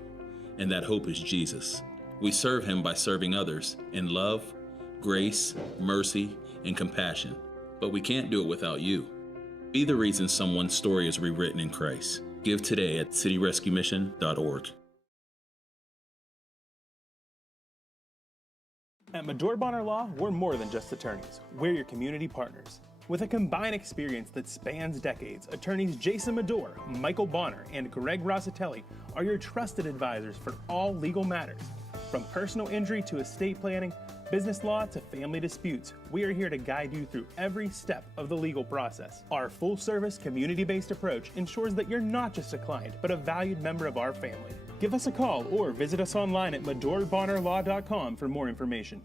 and that hope is Jesus. We serve him by serving others in love, grace, mercy, and compassion. But we can't do it without you. Be the reason someone's story is rewritten in Christ. Give today at cityrescuemission.org. At Medore Bonner Law, we're more than just attorneys. We're your community partners. With a combined experience that spans decades, attorneys Jason Medore, Michael Bonner, and Greg Rossitelli are your trusted advisors for all legal matters. From personal injury to estate planning, business law to family disputes, we are here to guide you through every step of the legal process. Our full-service, community-based approach ensures that you're not just a client, but a valued member of our family. Give us a call or visit us online at medorebonnerlaw.com for more information.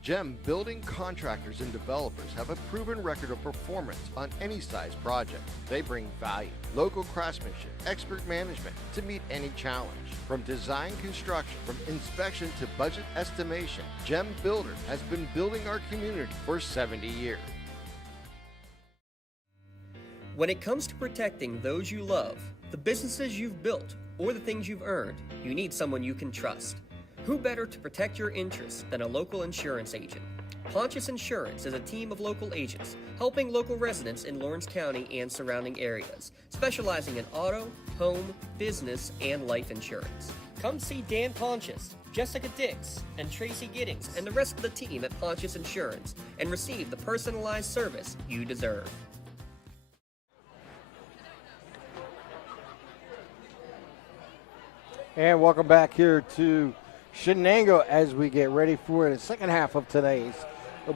GEM building contractors and developers have a proven record of performance on any size project. They bring value, local craftsmanship, expert management to meet any challenge. From design construction, from inspection to budget estimation, GEM Builder has been building our community for 70 years. When it comes to protecting those you love, the businesses you've built, or the things you've earned, you need someone you can trust. Who better to protect your interests than a local insurance agent? Pontius Insurance is a team of local agents helping local residents in Lawrence County and surrounding areas, specializing in auto, home, business, and life insurance. Come see Dan Pontius, Jessica Dix, and Tracy Giddings, and the rest of the team at Pontius Insurance, and receive the personalized service you deserve. And welcome back here to Shenango as we get ready for the second half of today's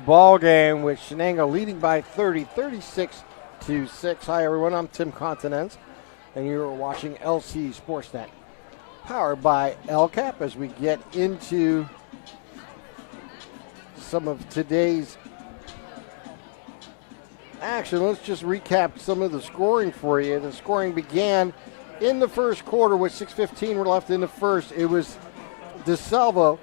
ball game, with Shenango leading by 30, 36-6. Hi, everyone. I'm Tim Continenz, and you're watching LC SportsNet, powered by LCAP, as we get into some of today's action. Let's just recap some of the scoring for you. The scoring began in the first quarter with 6:15 were left in the first. It was DeSalvo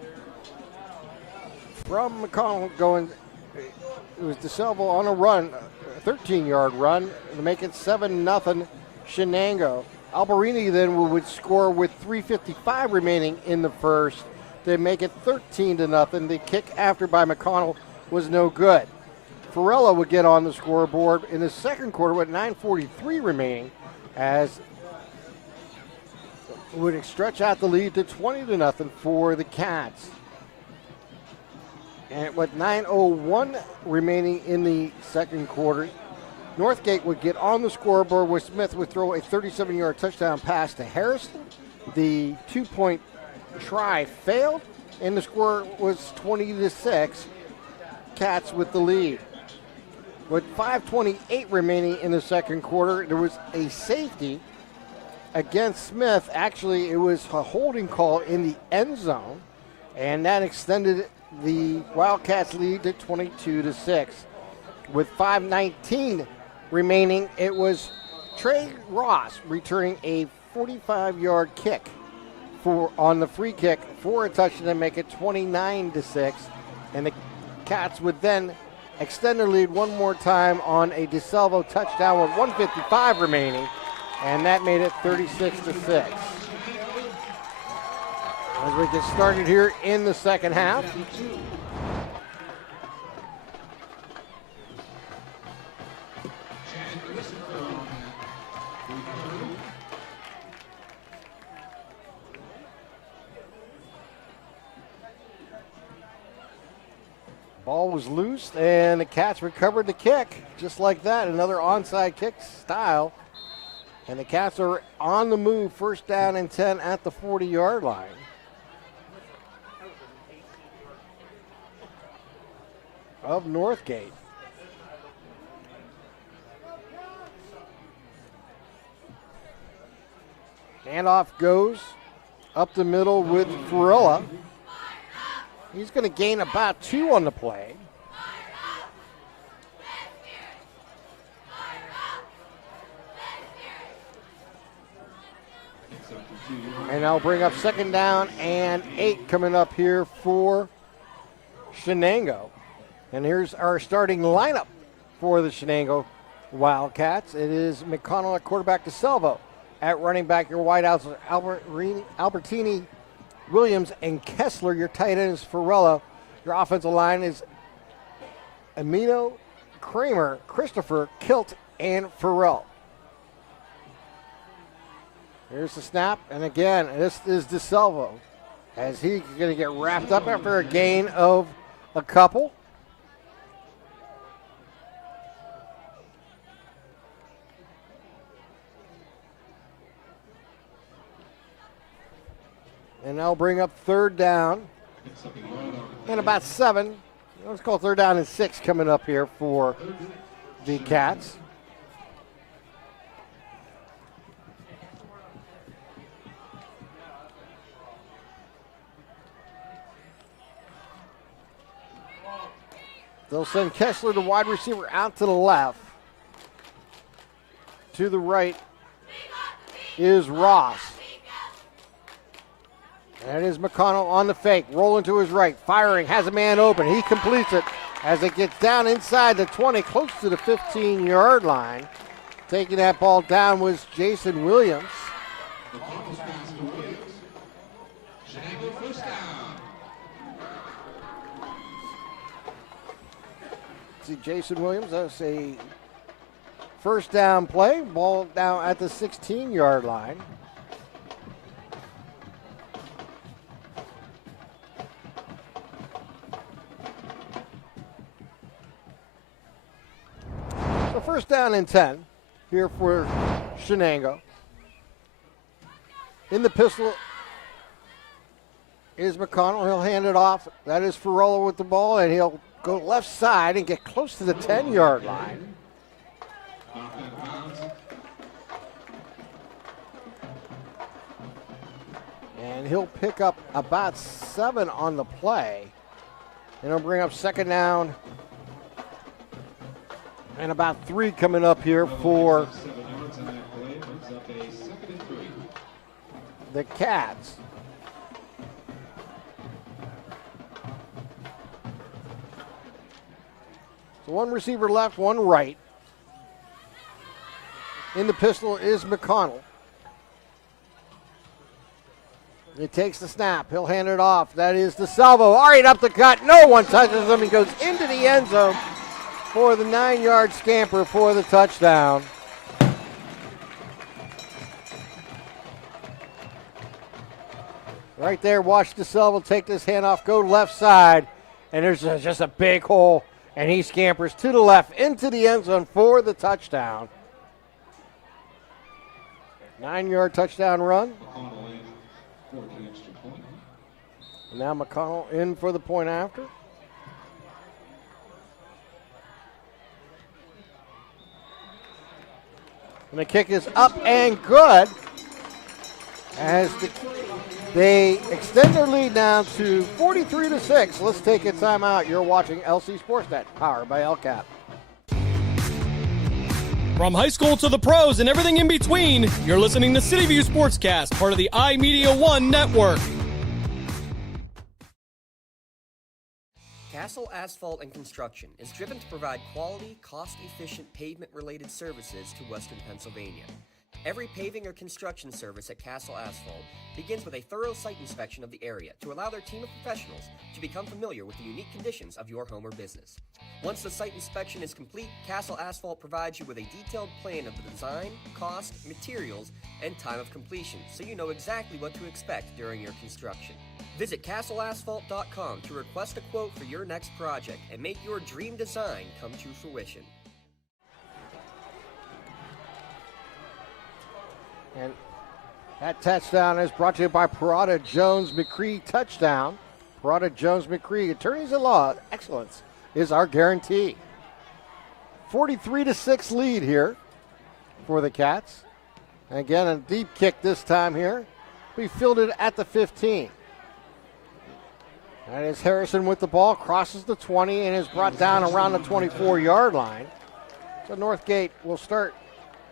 from McConnell going. It was DeSalvo on a run, a 13-yard run to make it 7-0 Shenango. Alberini then would score with 3:55 remaining in the first to make it 13-0. The kick after by McConnell was no good. Farella would get on the scoreboard in the second quarter with 9:43 remaining, as would stretch out the lead to 20-0 for the Cats. And with 9:01 remaining in the second quarter, Northgate would get on the scoreboard where Smith would throw a 37-yard touchdown pass to Harrison. The two-point try failed, and the score was 20-6. Cats with the lead. With 5:28 remaining in the second quarter, there was a safety against Smith. Actually, it was a holding call in the end zone, and that extended the Wildcats lead to 22-6. With 5:19 remaining, it was Trey Ross returning a 45-yard kick on the free kick for a touchdown to make it 29-6, and the Cats would then extend their lead one more time on a DeSalvo touchdown with 1:55 remaining, and that made it 36-6. As we get started here in the second half, Ball was loose, and the Cats recovered the kick just like that. Another onside kick style. And the Cats are on the move, first down and 10 at the 40-yard line. Of Northgate. Handoff goes up the middle with Farilla. He's going to gain about 2 on the play. And I'll bring up second down and 8 coming up here for Shenango. And here's our starting lineup for the Shenango Wildcats. It is McConnell at quarterback, DeSalvo at running back. Your wideouts are Albertini, Williams, and Kessler. Your tight end is Farella. Your offensive line is Amino, Kramer, Christopher, Kilt, and Farrell. Here's the snap, and again, this is DeSalvo as he's going to get wrapped up after a gain of a couple. And now bring up third down and about 7. Let's call third down and 6 coming up here for the Cats. They'll send Kessler, the wide receiver, out to the left. To the right is Ross. And it is McConnell on the fake, rolling to his right, firing, has a man open. He completes it as it gets down inside the 20, close to the 15-yard line. Taking that ball down was Jason Williams. See Jason Williams, that's a first down play, ball down at the 16-yard line. So first down and 10 here for Shenango. In the pistol is McConnell. He'll hand it off. That is Farella with the ball, and he'll go left side and get close to the 10-yard line. And he'll pick up about 7 on the play. And he'll bring up second down and about 3 coming up here for the Cats. So one receiver left, one right. In the pistol is McConnell. He takes the snap. He'll hand it off. That is DeSalvo. All right, up the gut. No one touches him. He goes into the end zone for the 9-yard scamper for the touchdown. Right there, watch DeSalvo take this handoff, go left side, and there's just a big hole, and he scampers to the left into the end zone for the touchdown. 9-yard touchdown run. Now McConnell in for the point after. And the kick is up and good as they extend their lead now to 43-6. Let's take a timeout. You're watching LC SportsNet, powered by LCAP. From high school to the pros and everything in between, you're listening to City View Sportscast, part of the iMedia One network. Castle Asphalt and Construction is driven to provide quality, cost-efficient pavement-related services to Western Pennsylvania. Every paving or construction service at Castle Asphalt begins with a thorough site inspection of the area to allow their team of professionals to become familiar with the unique conditions of your home or business. Once the site inspection is complete, Castle Asphalt provides you with a detailed plan of the design, cost, materials, and time of completion, so you know exactly what to expect during your construction. Visit castleasphalt.com to request a quote for your next project and make your dream design come to fruition. And that touchdown is brought to you by Parada Jones McCree touchdown. Parada Jones McCree, attorneys at law, excellence is our guarantee. 43-6 lead here for the Cats. Again, a deep kick this time here. Be fielded at the 15. That is Harrison with the ball, crosses the 20 and is brought down around the 24-yard line. So Northgate will start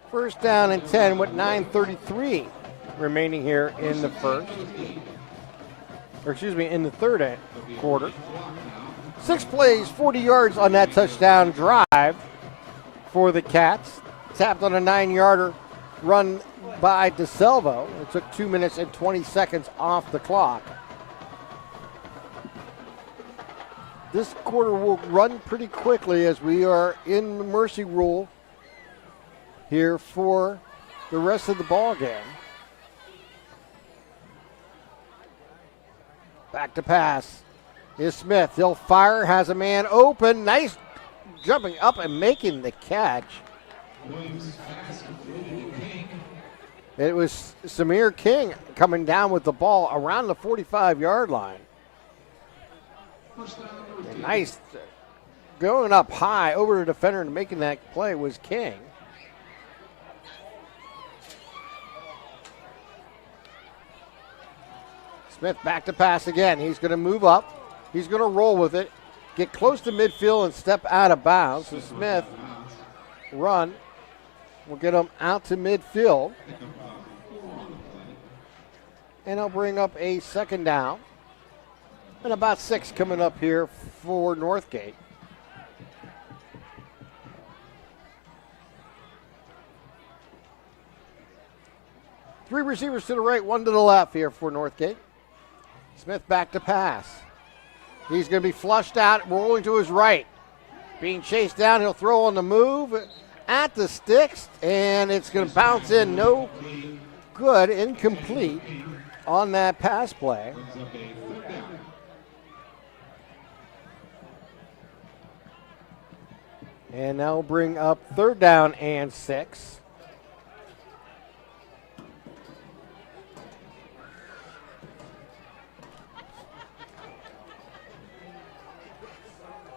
first down and 10 with 9:33 remaining here in the in the third quarter. 6 plays, 40 yards on that touchdown drive for the Cats. Tapped on a 9-yarder run by DeSalvo. It took 2 minutes and 20 seconds off the clock. This quarter will run pretty quickly as we are in the mercy rule here for the rest of the ball game. Back to pass is Smith. He'll fire, has a man open. Nice jumping up and making the catch. It was Samir King coming down with the ball around the 45-yard line. And nice going up high over the defender and making that play was King. Smith back to pass again. He's going to move up. He's going to roll with it, get close to midfield and step out of bounds. So Smith run will get him out to midfield. And he'll bring up a second down. And about 6 coming up here for Northgate. Three receivers to the right, 1 to the left here for Northgate. Smith back to pass. He's going to be flushed out, rolling to his right. Being chased down, he'll throw on the move at the sticks, and it's going to bounce in. No good, incomplete on that pass play. And now bring up third down and 6.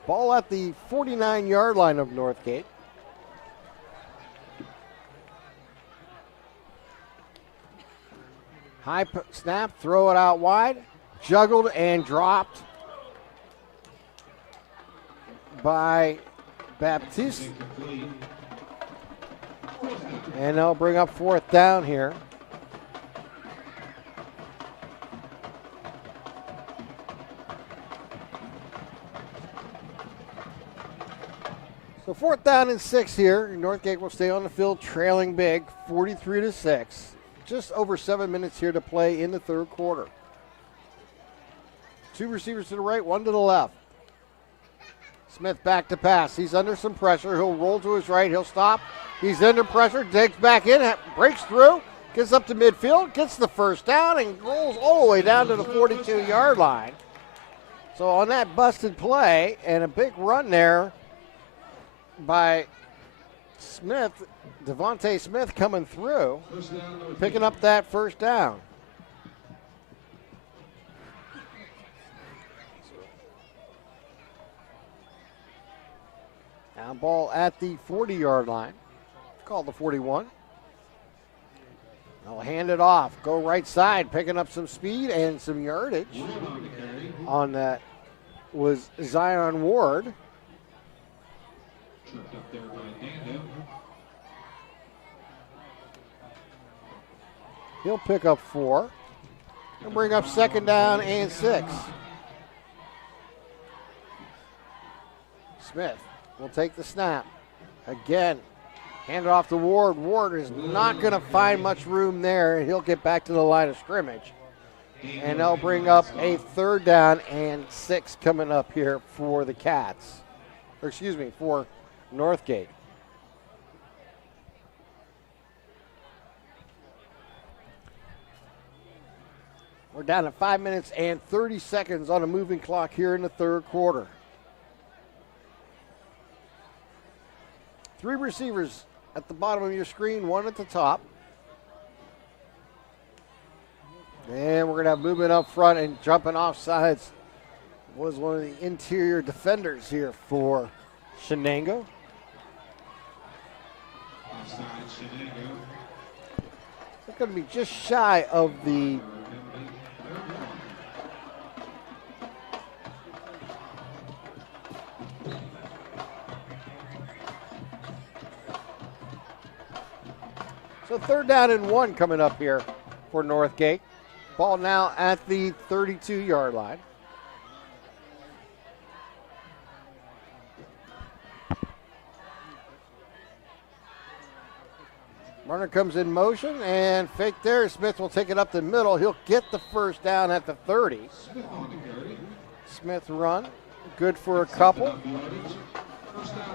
Ball at the 49-yard line of Northgate. High snap, throw it out wide. Juggled and dropped by Baptiste. And they'll bring up fourth down here. So fourth down and 6 here. Northgate will stay on the field trailing big, 43-6. Just over 7 minutes here to play in the third quarter. 2 receivers to the right, 1 to the left. Smith back to pass. He's under some pressure. He'll roll to his right. He'll stop. He's under pressure. Digs back in. Breaks through. Gets up to midfield. Gets the first down and rolls all the way down to the 42-yard line. So on that busted play and a big run there by Smith, Devontae Smith coming through, picking up that first down. Now ball at the 40-yard line. Called the 41. They'll hand it off. Go right side, picking up some speed and some yardage. On that was Zion Ward. He'll pick up 4 and bring up second down and 6. Smith will take the snap. Again, Hand it off to Ward. Ward is not going to find much room there. He'll get back to the line of scrimmage. And they'll bring up a 3rd down and 6 coming up here for the Cats. Or excuse me, for Northgate. We're down to 5 minutes and 30 seconds on a moving clock here in the 3rd quarter. 3 receivers at the bottom of your screen, 1 at the top. And we're going to have movement up front, and jumping off sides was one of the interior defenders here for Shenango. They're going to be just shy of the So 3rd down and 1 coming up here for Northgate. Ball now at the 32-yard line. Runner comes in motion and fake there. Smith will take it up the middle. He'll get the 1st down at the 30. Smith run. Good for a couple.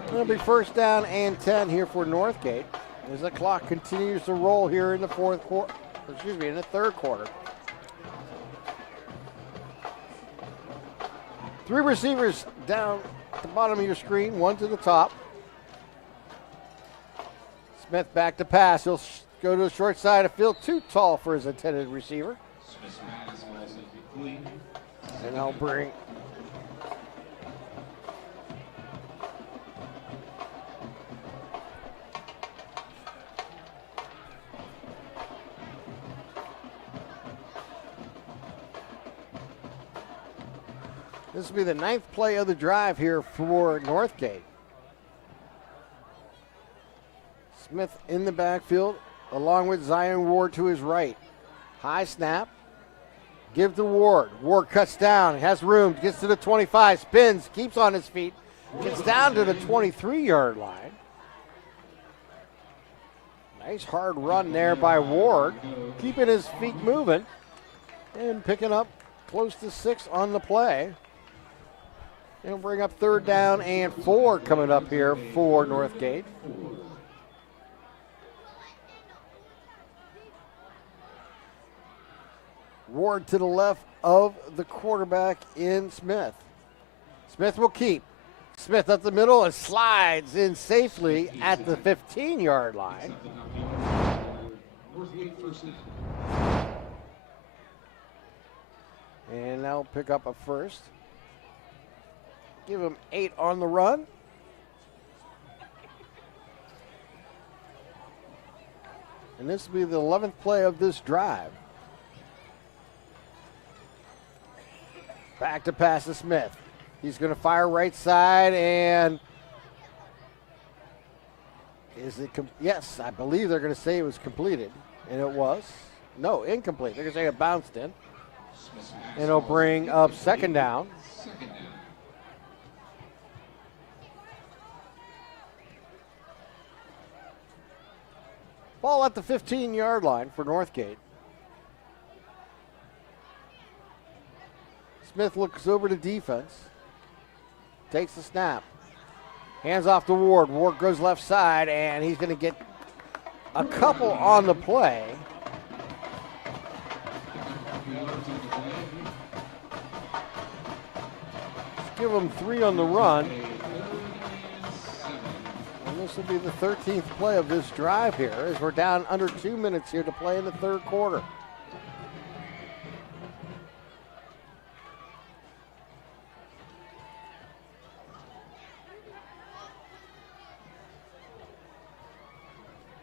It'll be 1st down and 10 here for Northgate as the clock continues to roll here in the 3rd quarter. 3 receivers down at the bottom of your screen, 1 to the top. Smith back to pass. He'll go to the short side of field, too tall for his intended receiver. And I'll bring This will be the 9th play of the drive here for Northgate. Smith in the backfield, along with Zion Ward to his right. High snap. Give to Ward. Ward cuts down, has room, gets to the 25, spins, keeps on his feet, gets down to the 23-yard line. Nice hard run there by Ward, keeping his feet moving and picking up close to 6 on the play. They'll bring up 3rd down and 4 coming up here for Northgate. Ward to the left of the quarterback in Smith. Smith will keep. Smith up the middle and slides in safely at the 15-yard line. And now pick up a 1st. Give him 8 on the run. And this will be the 11th play of this drive. Back to pass to Smith. He's going to fire right side, and is it? Yes, I believe they're going to say it was completed, and it was. No, incomplete. They're going to say it bounced in, and it'll bring up 2nd down. Ball at the 15-yard line for Northgate. Smith looks over to defense. Takes the snap. Hands off to Ward. Ward goes left side, and he's going to get a couple on the play. Let's give him 3 on the run. And this will be the 13th play of this drive here as we're down under 2 minutes here to play in the 3rd quarter.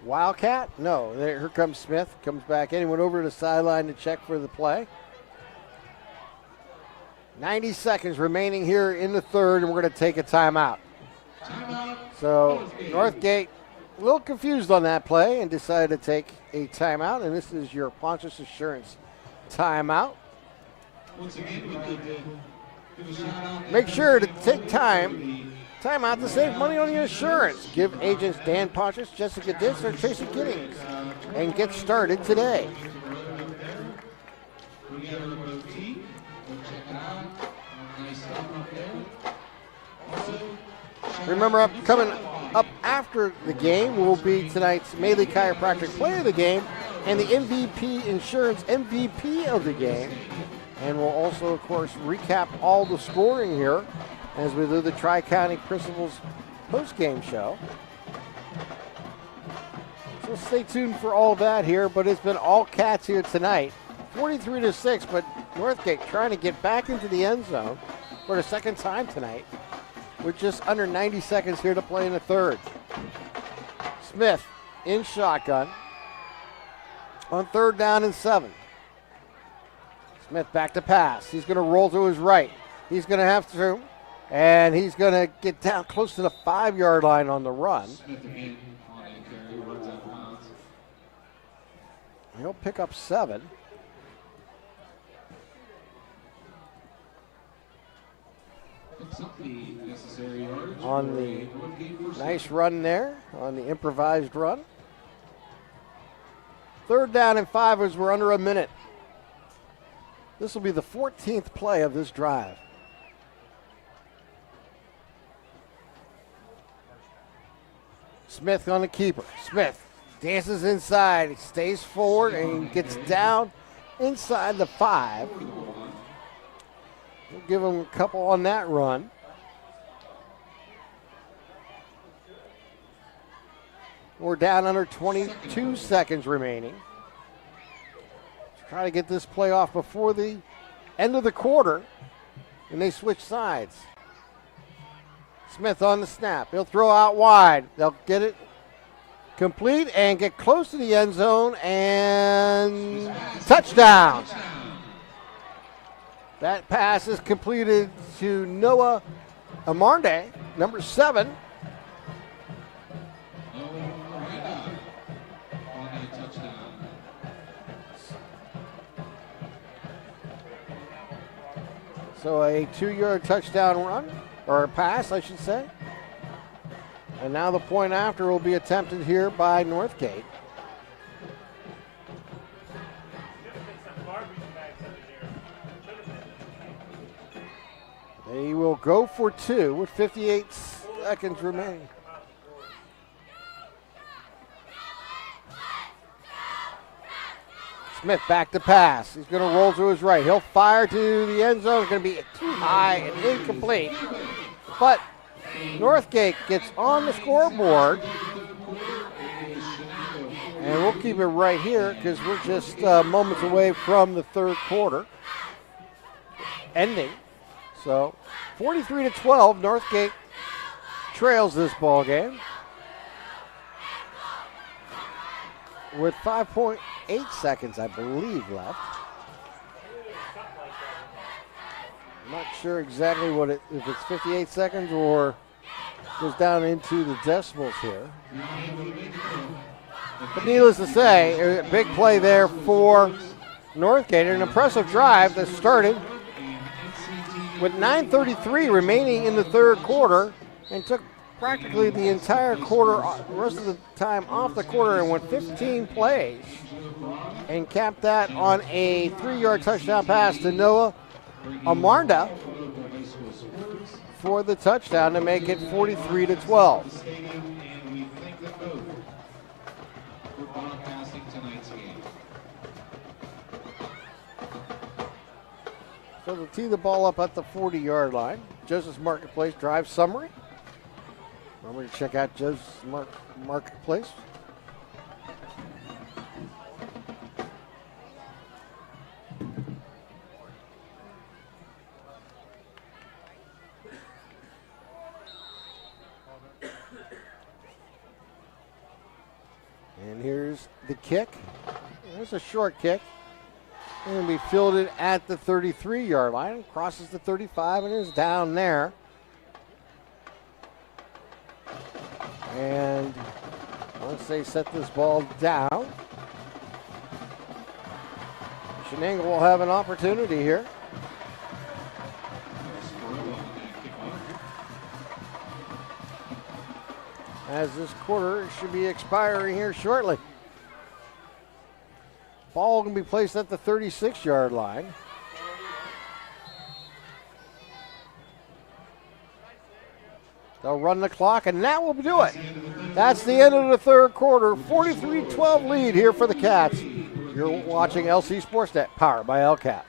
Wildcat? No, here comes Smith. Comes back in. He went over to the sideline to check for the play. 90 seconds remaining here in the 3rd, and we're going to take a timeout. So Northgate a little confused on that play and decided to take a timeout, and this is your Pontus Assurance timeout. Make sure to take time Timeout to save money on your insurance. Give agents Dan Pontius, Jessica Ditz, or Tracy Giddings and get started today. Remember, coming up after the game will be tonight's Maley Chiropractic Player of the Game and the MVP Insurance MVP of the game. And we'll also, of course, recap all the scoring here as we do the Tri-County Principals postgame show. So stay tuned for all that here, but it's been all Cats here tonight. 43-6, but Northgate trying to get back into the end zone for the second time tonight with just under 90 seconds here to play in the third. Smith in shotgun on 3rd down and 7. Smith back to pass. He's going to roll to his right. He's going to have to, and he's going to get down close to the 5-yard line on the run. He'll pick up 7. On the nice run there, on the improvised run. 3rd down and 5 as we're under a minute. This will be the 14th play of this drive. Smith on the keeper. Smith dances inside, he stays forward, and he gets down inside the 5. We'll give him a couple on that run. We're down under 22 seconds remaining. Try to get this play off before the end of the quarter, and they switch sides. Smith on the snap. He'll throw out wide. They'll get it complete and get close to the end zone, and touchdown. That pass is completed to Noah Amarde, number 7. So a 2-yard touchdown run, or a pass, I should say. And now the point after will be attempted here by Northgate. They will go for 2 with 58 seconds remaining. Smith back to pass. He's going to roll to his right. He'll fire to the end zone. It's going to be too high and incomplete. But Northgate gets on the scoreboard. And we'll keep it right here because we're just moments away from the third quarter ending. So 43-12, Northgate trails this ball game with 5.8 seconds, I believe, left. I'm not sure exactly what if it's 58 seconds or goes down into the decimals here. But needless to say, a big play there for Northgate. An impressive drive that started with 9:33 remaining in the third quarter and took practically the entire quarter, the rest of the time off the quarter, and went 15 plays and capped that on a 3-yard touchdown pass to Noah Amarda for the touchdown to make it 43-12. So they'll tee the ball up at the 40-yard line. Joseph's Marketplace drive summary. Remember to check out Joe's Marketplace. And here's the kick. There's a short kick. And be fielded at the 33-yard line. Crosses the 35 and is down there. And once they set this ball down, Shenango will have an opportunity here. as this quarter should be expiring here shortly. Ball can be placed at the 36-yard line. They'll run the clock, and that will do it. That's the end of the third quarter. 43-12 lead here for the Cats. You're watching LC SportsNet, powered by LCAP.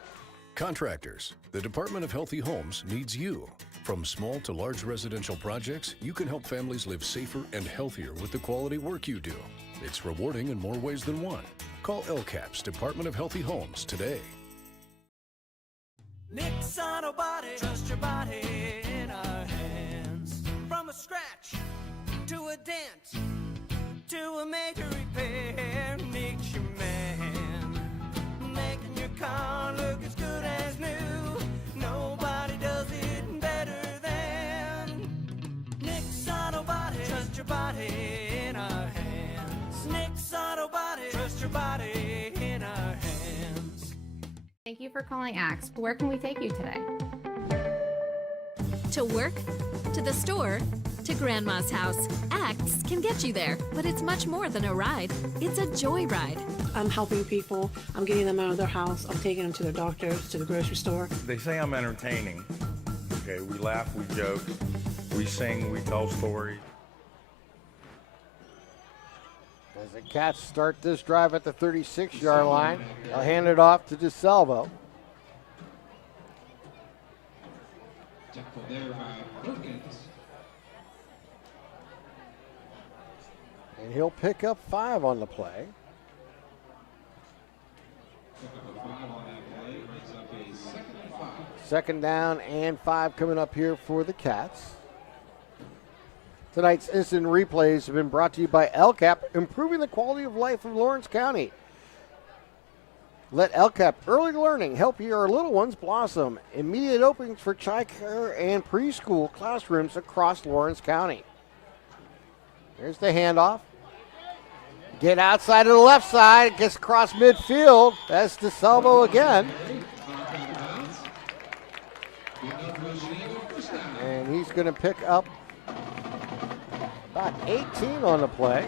Contractors, the Department of Healthy Homes needs you. From small to large residential projects, you can help families live safer and healthier with the quality work you do. It's rewarding in more ways than one. Call LCAP's Department of Healthy Homes today. Nick's Auto Body, trust your body in our hands. From a scratch to a dent to a major repair, Nick's your man. Making your car look as good as new. Nobody does it better than Nick's Auto Body. Trust your body in our hands. Nick's Auto Body, trust your body in our hands. Thank you for calling Axe. Where can we take you today? To work, to the store, to Grandma's house. Axe can get you there, but it's much more than a ride. It's a joyride. I'm helping people. I'm getting them out of their house. I'm taking them to their doctors, to the grocery store. They say I'm entertaining. Okay, we laugh, we joke, we sing, we tell stories. As the Cats start this drive at the 36-yard line, they'll hand it off to DeSalvo. Tackle there by Perkins. And he'll pick up 5 on the play. Second down and 5 coming up here for the Cats. Tonight's instant replays have been brought to you by LCAP, improving the quality of life of Lawrence County. Let LCAP Early Learning help your little ones blossom. Immediate openings for childcare and preschool classrooms across Lawrence County. Here's the handoff. Get outside to the left side. It gets across midfield. That's DeSalvo again. And he's going to pick up about 18 on the play.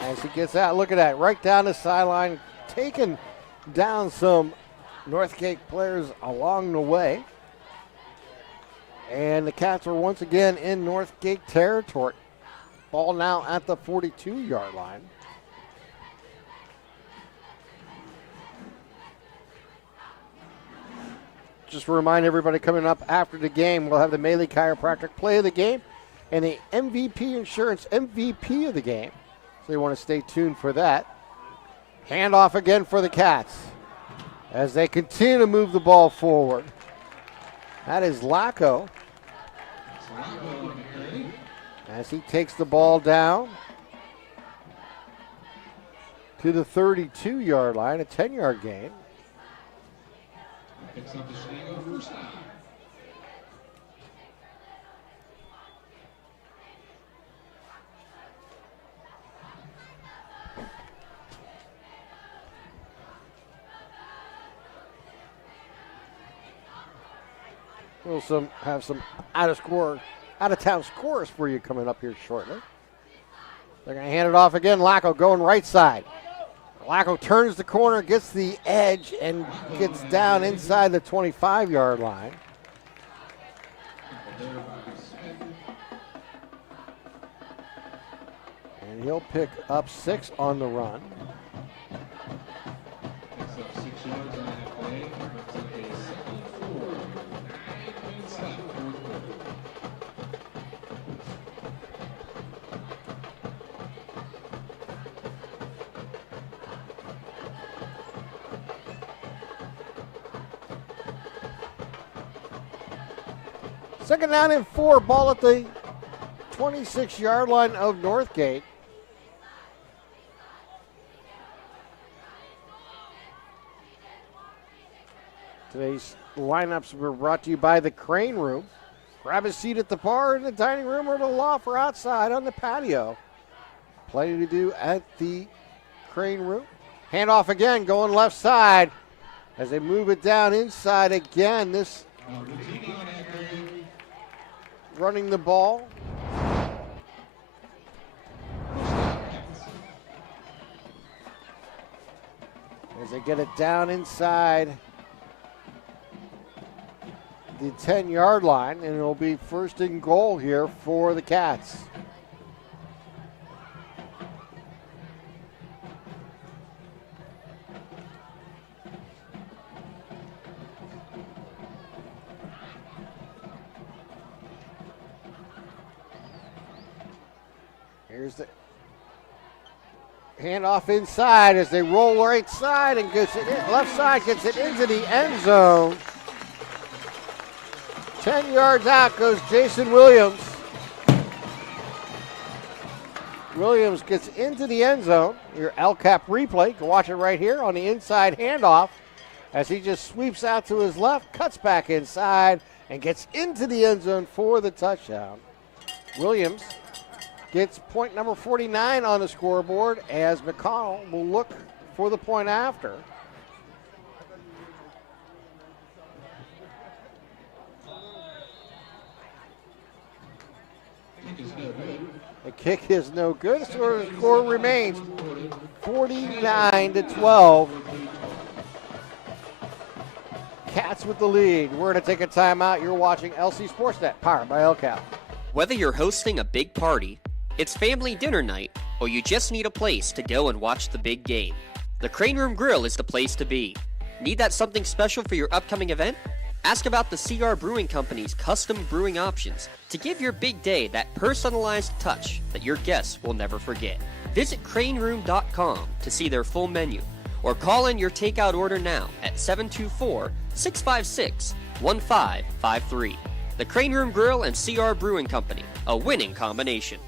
As he gets out, look at that, right down the sideline, taking down some Northgate players along the way. And the Cats are once again in Northgate territory. Ball now at the 42-yard line. Just to remind everybody, coming up after the game, we'll have the Melee Chiropractic play of the game and the MVP Insurance MVP of the game. So you want to stay tuned for that. Handoff again for the Cats as they continue to move the ball forward. That is Lacko as he takes the ball down to the 32-yard line, a 10-yard gain. Picks up the Shenango first down. We'll have some out-of-town scores for you coming up here shortly. They're going to hand it off again. Lacko going right side. Lacko turns the corner, gets the edge, and gets down inside the 25-yard line. And he'll pick up 6 on the run. Picks up 6 yards on that play. Brings up a 2nd and 4. 9 minutes left, fourth quarter. Second down and 4, ball at the 26-yard line of Northgate. Today's lineups were brought to you by the Crane Room. Grab a seat at the bar in the dining room or the loft or outside on the patio. Plenty to do at the Crane Room. Handoff again, going left side as they move it down inside again. This running the ball get it down inside the 10-yard line, and it'll be first and goal here for the Cats. Here's the handoff inside as they roll right side and gets it in, left side, gets it into the end zone. 10 yards out goes Jason Williams. Williams gets into the end zone. Your LCAP replay, you can watch it right here on the inside handoff as he just sweeps out to his left, cuts back inside, and gets into the end zone for the touchdown. Williams gets point number 49 on the scoreboard as McConnell will look for the point after. The kick is no good, so the score remains 49-12. Cats with the lead. We're going to take a timeout. You're watching LC SportsNet, powered by LCAP. Whether you're hosting a big party, it's family dinner night, or you just need a place to go and watch the big game, the Crane Room Grill is the place to be. Need that something special for your upcoming event? Ask about the CR Brewing Company's custom brewing options to give your big day that personalized touch that your guests will never forget. Visit craneroom.com to see their full menu, or call in your takeout order now at 724-656-1553. The Crane Room Grill and CR Brewing Company, a winning combination.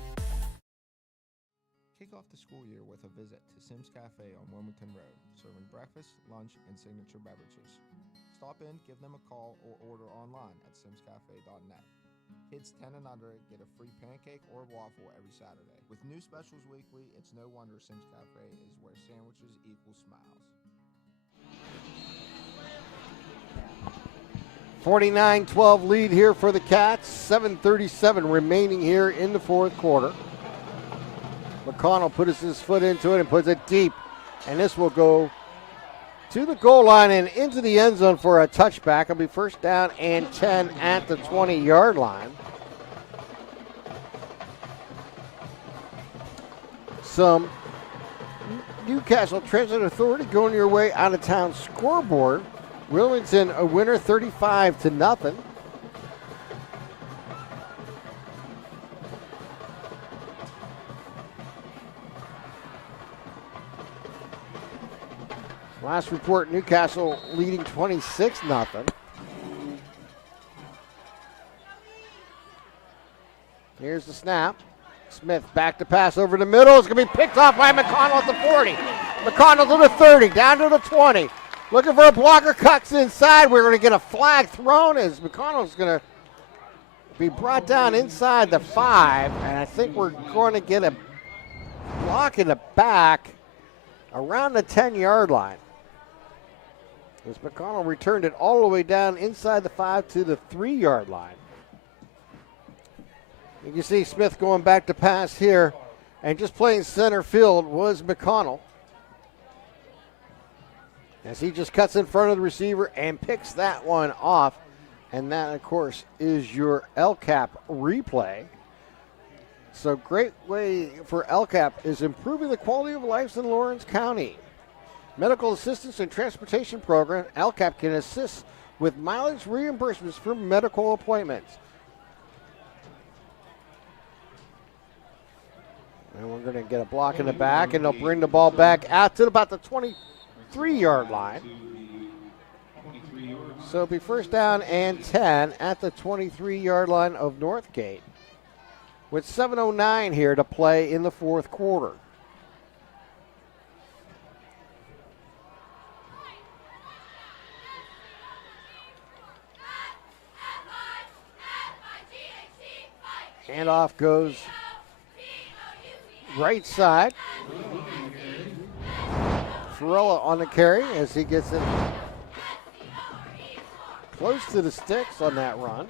Kick off the school year with a visit to Sims Cafe on Wilmington Road, serving breakfast, lunch, and signature beverages. Stop in, give them a call, or order online at simscafe.net. Kids 10 and under get a free pancake or waffle every Saturday. With new specials weekly, it's no wonder Sims Cafe is where sandwiches equal smiles. 49-12 lead here for the Cats. 7:37 remaining here in the fourth quarter. McConnell puts his foot into it and puts it deep. And this will go to the goal line and into the end zone for a touchback. It'll be first down and 10 at the 20-yard line. Some Newcastle Transit Authority going your way out of town scoreboard. Wilmington a winner 35-0. Last report, Newcastle leading 26-0. Here's the snap. Smith back to pass over the middle. It's going to be picked off by McConnell at the 40. McConnell to the 30, down to the 20. Looking for a blocker, cuts inside. We're going to get a flag thrown as McConnell's going to be brought down inside the 5. And I think we're going to get a block in the back around the 10-yard line. As McConnell returned it all the way down inside the 5 to the 3-yard line. You can see Smith going back to pass here, and just playing center field was McConnell. As he just cuts in front of the receiver and picks that one off. And that, of course, is your LCAP replay. So great way for LCAP is improving the quality of life in Lawrence County. Medical Assistance and Transportation Program, LCAP can assist with mileage reimbursements for medical appointments. And we're going to get a block in the back, and they'll bring the ball back out to about the 23-yard line. So it'll be first down and 10 at the 23-yard line of Northgate, with 7:09 here to play in the fourth quarter. Handoff goes right side. Ferrella on the carry as he gets it close to the sticks on that run.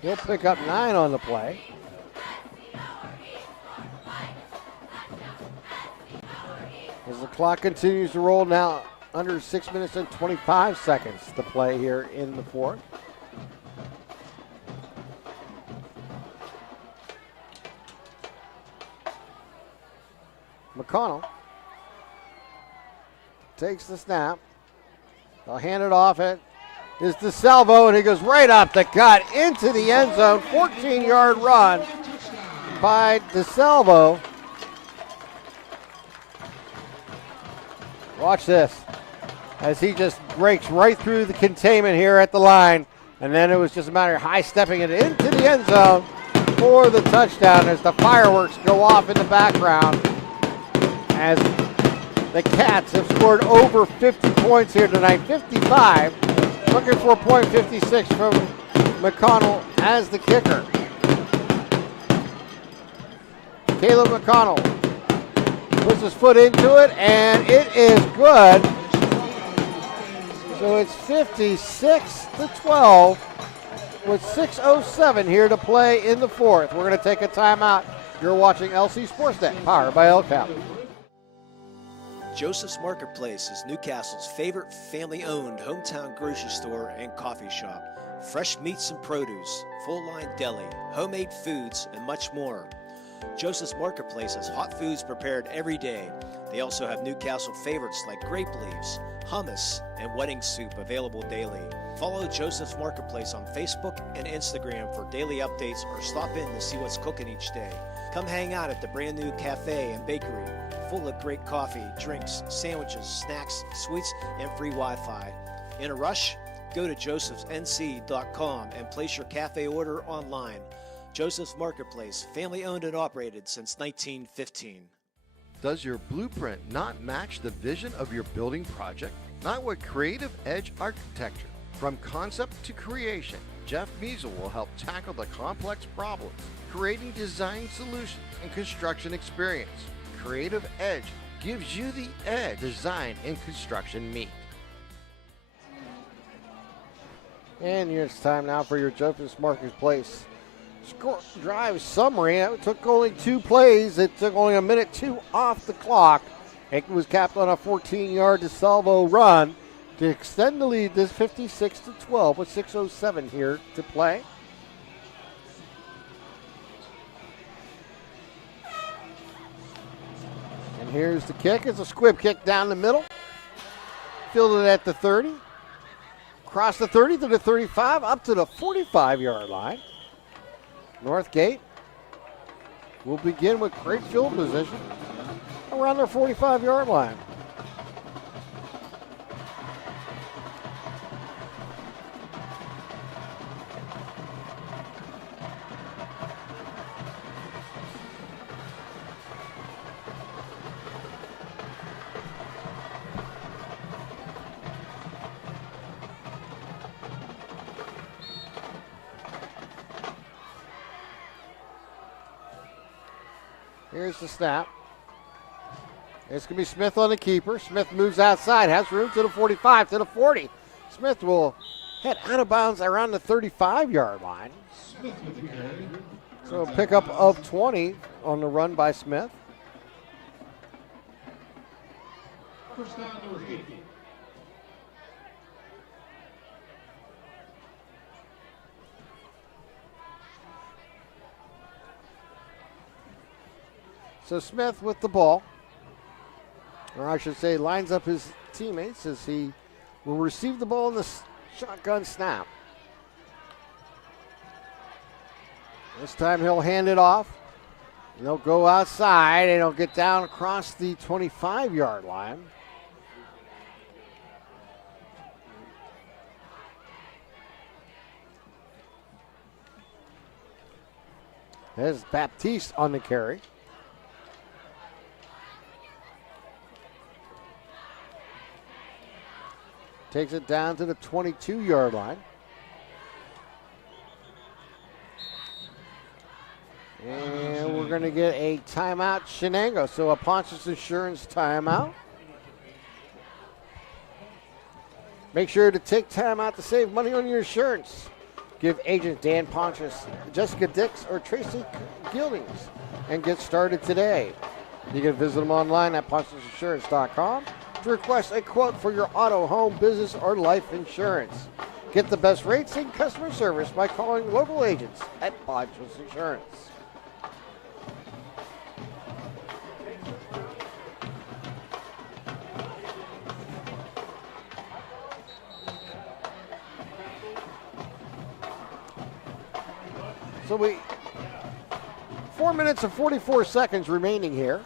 He'll pick up 9 on the play. Clock continues to roll now. Under 6 minutes and 25 seconds to play here in the fourth. McConnell takes the snap. They'll hand it off. It is DeSalvo, and he goes right up the gut into the end zone. 14-yard run by DeSalvo. Watch this as he just breaks right through the containment here at the line. And then it was just a matter of high-stepping it into the end zone for the touchdown as the fireworks go off in the background. As the Cats have scored over 50 points here tonight, 55. Looking for point 56 from McConnell as the kicker. Caleb McConnell puts his foot into it, and it is good. So it's 56-12 with 6:07 here to play in the fourth. We're going to take a timeout. You're watching LC SportsNet, powered by LCAP. Joseph's Marketplace is Newcastle's favorite family-owned hometown grocery store and coffee shop. Fresh meats and produce, full-line deli, homemade foods, and much more. Joseph's Marketplace has hot foods prepared every day. They also have Newcastle favorites like grape leaves, hummus, and wedding soup available daily. Follow Joseph's Marketplace on Facebook and Instagram for daily updates or stop in to see what's cooking each day. Come hang out at the brand new cafe and bakery, full of great coffee, drinks, sandwiches, snacks, sweets, and free Wi-Fi. In a rush? Go to josephsnc.com and place your cafe order online. Joseph's Marketplace, family owned and operated since 1915. Does your blueprint not match the vision of your building project? Not with Creative Edge Architecture. From concept to creation, Jeff Measle will help tackle the complex problems, creating design solutions and construction experience. Creative Edge gives you the edge design and construction meet. And it's time now for your Joseph's Marketplace score drive summary. It took only 2 plays. It took only a minute 2 off the clock. It was capped on a 14-yard DeSalvo run to extend the lead. This 56-12 with 6:07 here to play. And here's the kick. It's a squib kick down the middle. Fielded at the 30. Across the 30 to the 35, up to the 45-yard line. Northgate will begin with great field position around their 45-yard line. Here's the snap. It's going to be Smith on the keeper. Smith moves outside, has room to the 45, to the 40. Smith will head out of bounds around the 35-yard line. So a pickup of 20 on the run by Smith. First down, Northgate. So Smith with the ball, or I should say lines up his teammates as he will receive the ball in the shotgun snap. This time he'll hand it off, and they'll go outside, and he'll get down across the 25-yard line. There's Baptiste on the carry. Takes it down to the 22-yard line. And we're going to get a timeout, Shenango. So a Pontius Insurance timeout. Make sure to take time out to save money on your insurance. Give agent Dan Pontius, Jessica Dix, or Tracy Gildings and get started today. You can visit them online at PonchesInsurance.com to request a quote for your auto, home, business, or life insurance. Get the best rates and customer service by calling local agents at Ponchos Insurance. So 4 minutes and 44 seconds remaining here.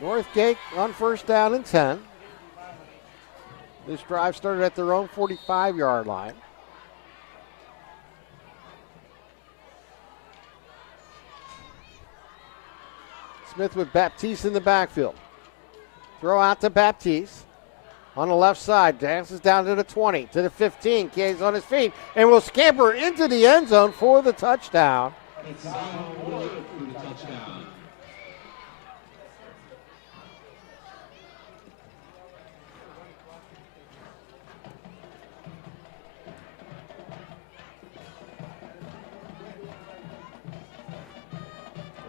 Northgate on first down and 10. This drive started at their own 45-yard line. Smith with Baptiste in the backfield. Throw out to Baptiste. On the left side, dances down to the 20, to the 15. Kay's on his feet and will scamper into the end zone for the touchdown. It's Zion Wood for the touchdown.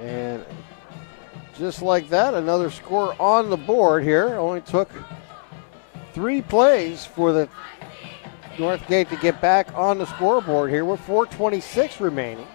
And just like that, another score on the board here. Only took 3 plays for the Northgate to get back on the scoreboard here with 4:26 remaining.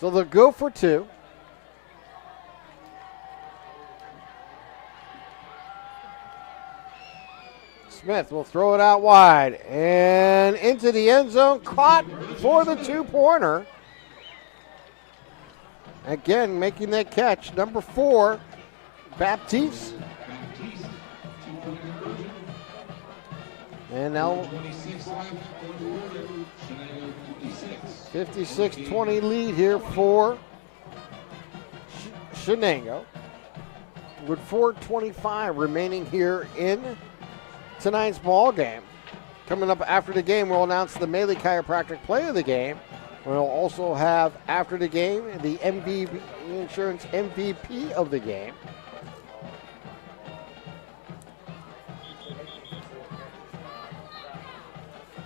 So they'll go for 2. Smith will throw it out wide and into the end zone, caught for the 2-pointer. Again, making that catch, number 4, Baptiste. And now 56-20 lead here for Shenango. With 4:25 remaining here in tonight's ball game. Coming up after the game, we'll announce the Melee Chiropractic play of the game. We'll also have, after the game, the MVP Insurance MVP of the game.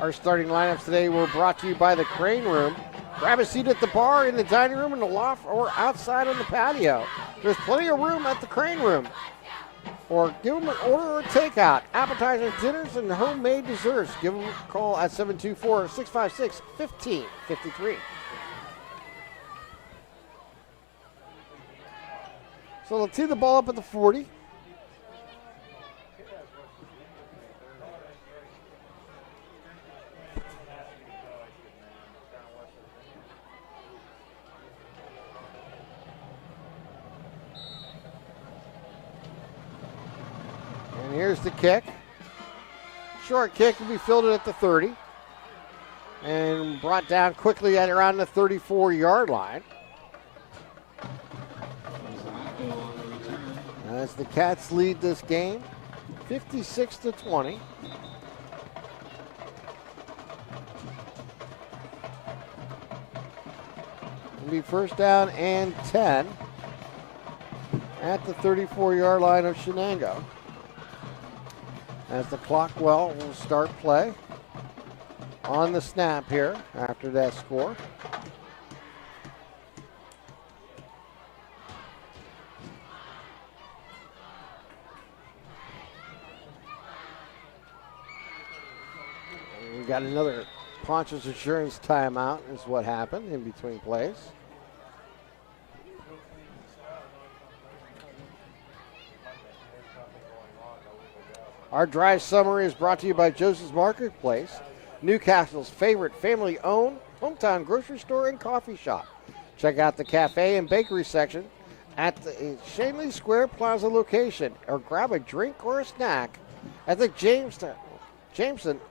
Our starting lineups today were brought to you by the Crane Room. Grab a seat at the bar, in the dining room, in the loft, or outside on the patio. There's plenty of room at the Crane Room. Or give them an order or takeout. Appetizers, dinners, and homemade desserts. Give them a call at 724-656-1553. So they'll tee the ball up at the 40. And here's the kick. Short kick will be fielded at the 30 and brought down quickly at around the 34-yard line. As the Cats lead this game, 56-20. It'll be first down and 10 at the 34-yard line of Shenango. As the clock will start play on the snap here after that score. We got another Ponchos Insurance timeout is what happened in between plays. Our drive summary is brought to you by Joseph's Marketplace, Newcastle's favorite family-owned hometown grocery store and coffee shop. Check out the cafe and bakery section at the Shanley Square Plaza location, or grab a drink or a snack at the Jameson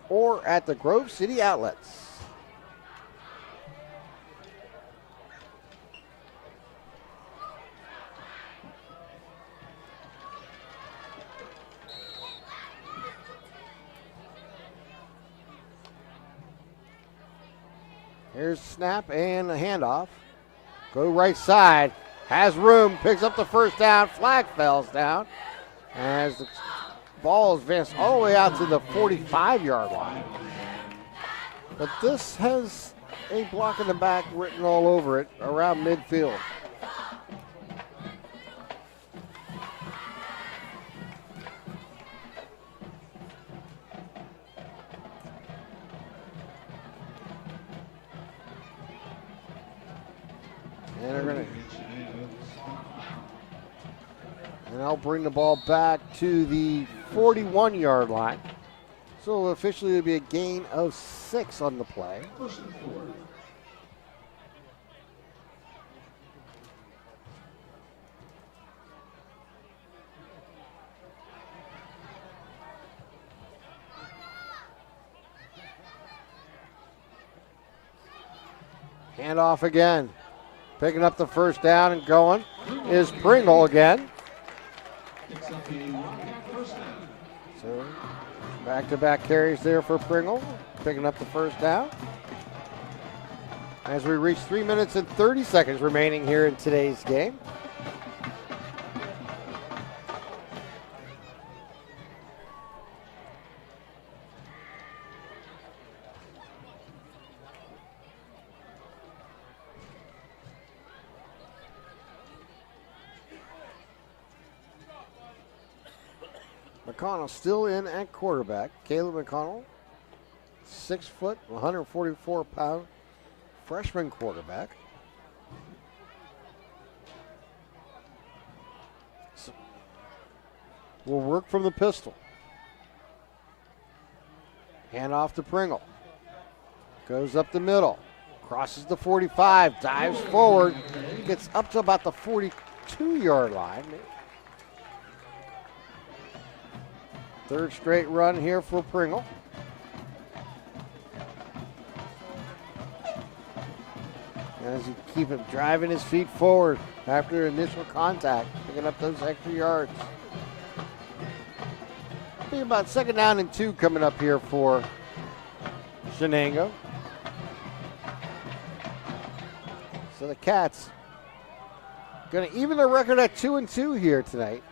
or at the Grove City Outlets. Here's snap and a handoff. Go right side. Has room. Picks up the first down. Flag falls down as the ball is advanced all the way out to the 45-yard line. But this has a block in the back written all over it around midfield. And I'll bring the ball back to the 41-yard line. So officially it'll be a gain of 6 on the play. Handoff again. Picking up the first down and going is Pringle again. So back-to-back carries there for Pringle, picking up the first down. As we reach 3 minutes and 30 seconds remaining here in today's game. McConnell still in at quarterback. Caleb McConnell, 6 foot, 144 pound freshman quarterback. So will work from the pistol. Hand off to Pringle. Goes up the middle. Crosses the 45. Dives forward. Gets up to about the 42-yard line. Third straight run here for Pringle. As he keep him driving his feet forward after initial contact, picking up those extra yards. Be about 2nd down and 2 coming up here for Shenango. So the Cats going to even their record at 2-2 here tonight.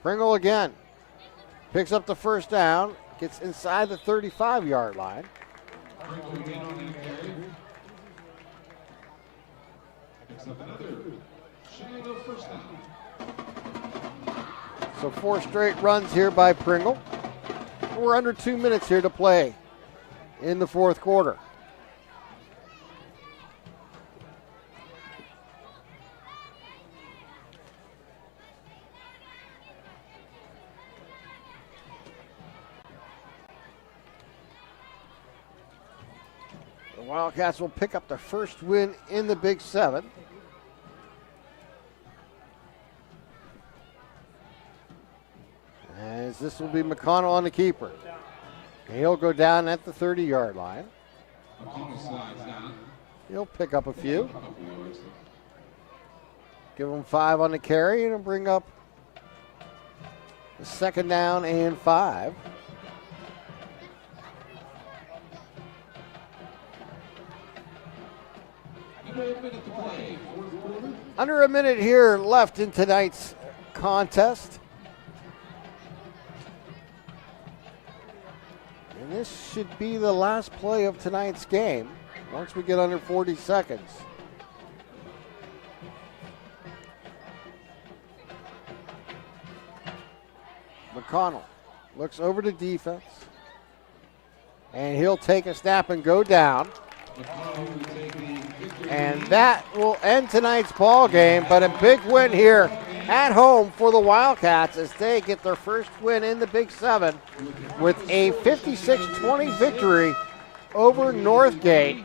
Pringle again. Picks up the first down. Gets inside the 35-yard line. So 4 straight runs here by Pringle. We're under 2 minutes here to play in the 4th quarter. Wildcats will pick up their first win in the Big 7. As this will be McConnell on the keeper. And he'll go down at the 30-yard line. He'll pick up a few. Give him 5 on the carry and bring up the 2nd down and 5. Under a minute here left in tonight's contest. And this should be the last play of tonight's game once we get under 40 seconds. McConnell looks over to defense. And he'll take a snap and go down. And that will end tonight's ball game, but a big win here at home for the Wildcats as they get their first win in the Big 7 with a 56-20 victory over Northgate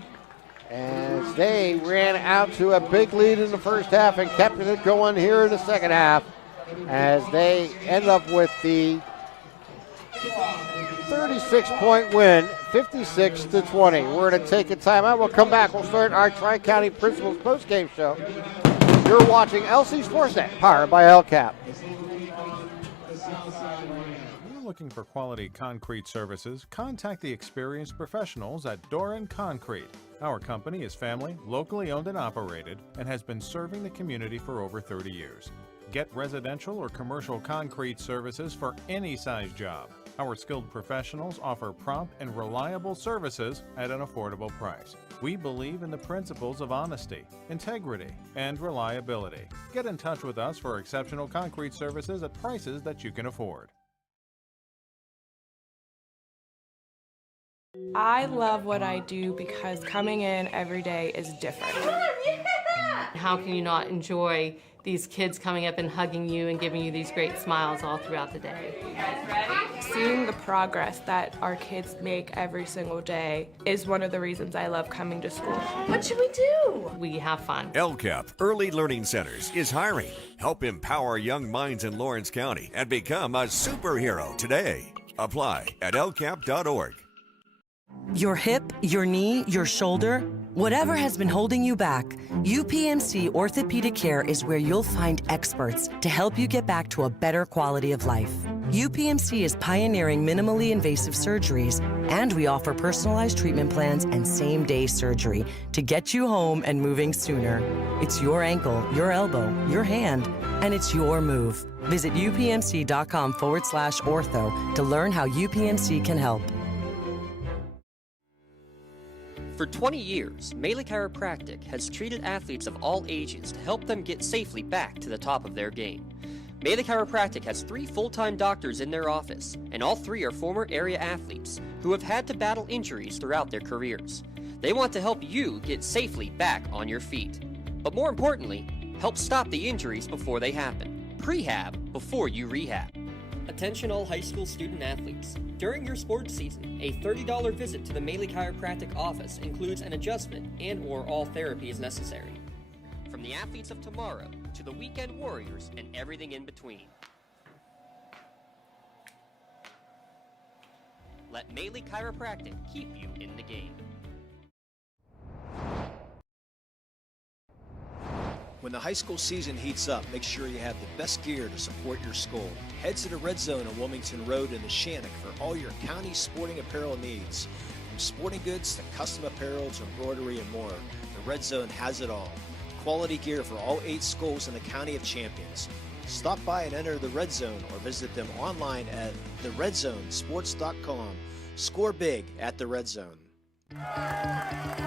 as they ran out to a big lead in the first half and kept it going here in the second half as they end up with the 36-point win, 56-20. We're going to take a timeout. We'll come back. We'll start our Tri-County Principals postgame show. You're watching LC SportsNet, powered by LCAP. looking for quality concrete services, contact the experienced professionals at Doran Concrete. Our company is family, locally owned and operated, and has been serving the community for over 30 years. Get residential or commercial concrete services for any size job. Our skilled professionals offer prompt and reliable services at an affordable price. We believe in the principles of honesty, integrity, and reliability. Get in touch with us for exceptional concrete services at prices that you can afford. I love what I do because coming in every day is different. How can you not enjoy these kids coming up and hugging you and giving you these great smiles all throughout the day? You guys ready? Seeing the progress that our kids make every single day is one of the reasons I love coming to school. What should we do? We have fun. LCAP Early Learning Centers is hiring. Help empower young minds in Lawrence County and become a superhero today. Apply at lcap.org. Your hip, your knee, your shoulder, whatever has been holding you back, UPMC Orthopedic Care is where you'll find experts to help you get back to a better quality of life. UPMC is pioneering minimally invasive surgeries, and we offer personalized treatment plans and same-day surgery to get you home and moving sooner. It's your ankle, your elbow, your hand, and it's your move. Visit upmc.com/ortho to learn how UPMC can help. For 20 years, Melee Chiropractic has treated athletes of all ages to help them get safely back to the top of their game. Melee Chiropractic has 3 full-time doctors in their office, and all 3 are former area athletes who have had to battle injuries throughout their careers. They want to help you get safely back on your feet. But more importantly, help stop the injuries before they happen. Prehab before you rehab. Attention all high school student athletes. During your sports season, a $30 visit to the Melee Chiropractic office includes an adjustment and/or all therapy is necessary. From the athletes of tomorrow to the weekend warriors and everything in between. Let Melee Chiropractic keep you in the game. When the high school season heats up, make sure you have the best gear to support your school. Head to the Red Zone on Wilmington Road in the Shenango for all your county sporting apparel needs. From sporting goods to custom apparel to embroidery and more, the Red Zone has it all. Quality gear for all 8 schools in the County of Champions. Stop by and enter the Red Zone or visit them online at theredzonesports.com. Score big at the Red Zone.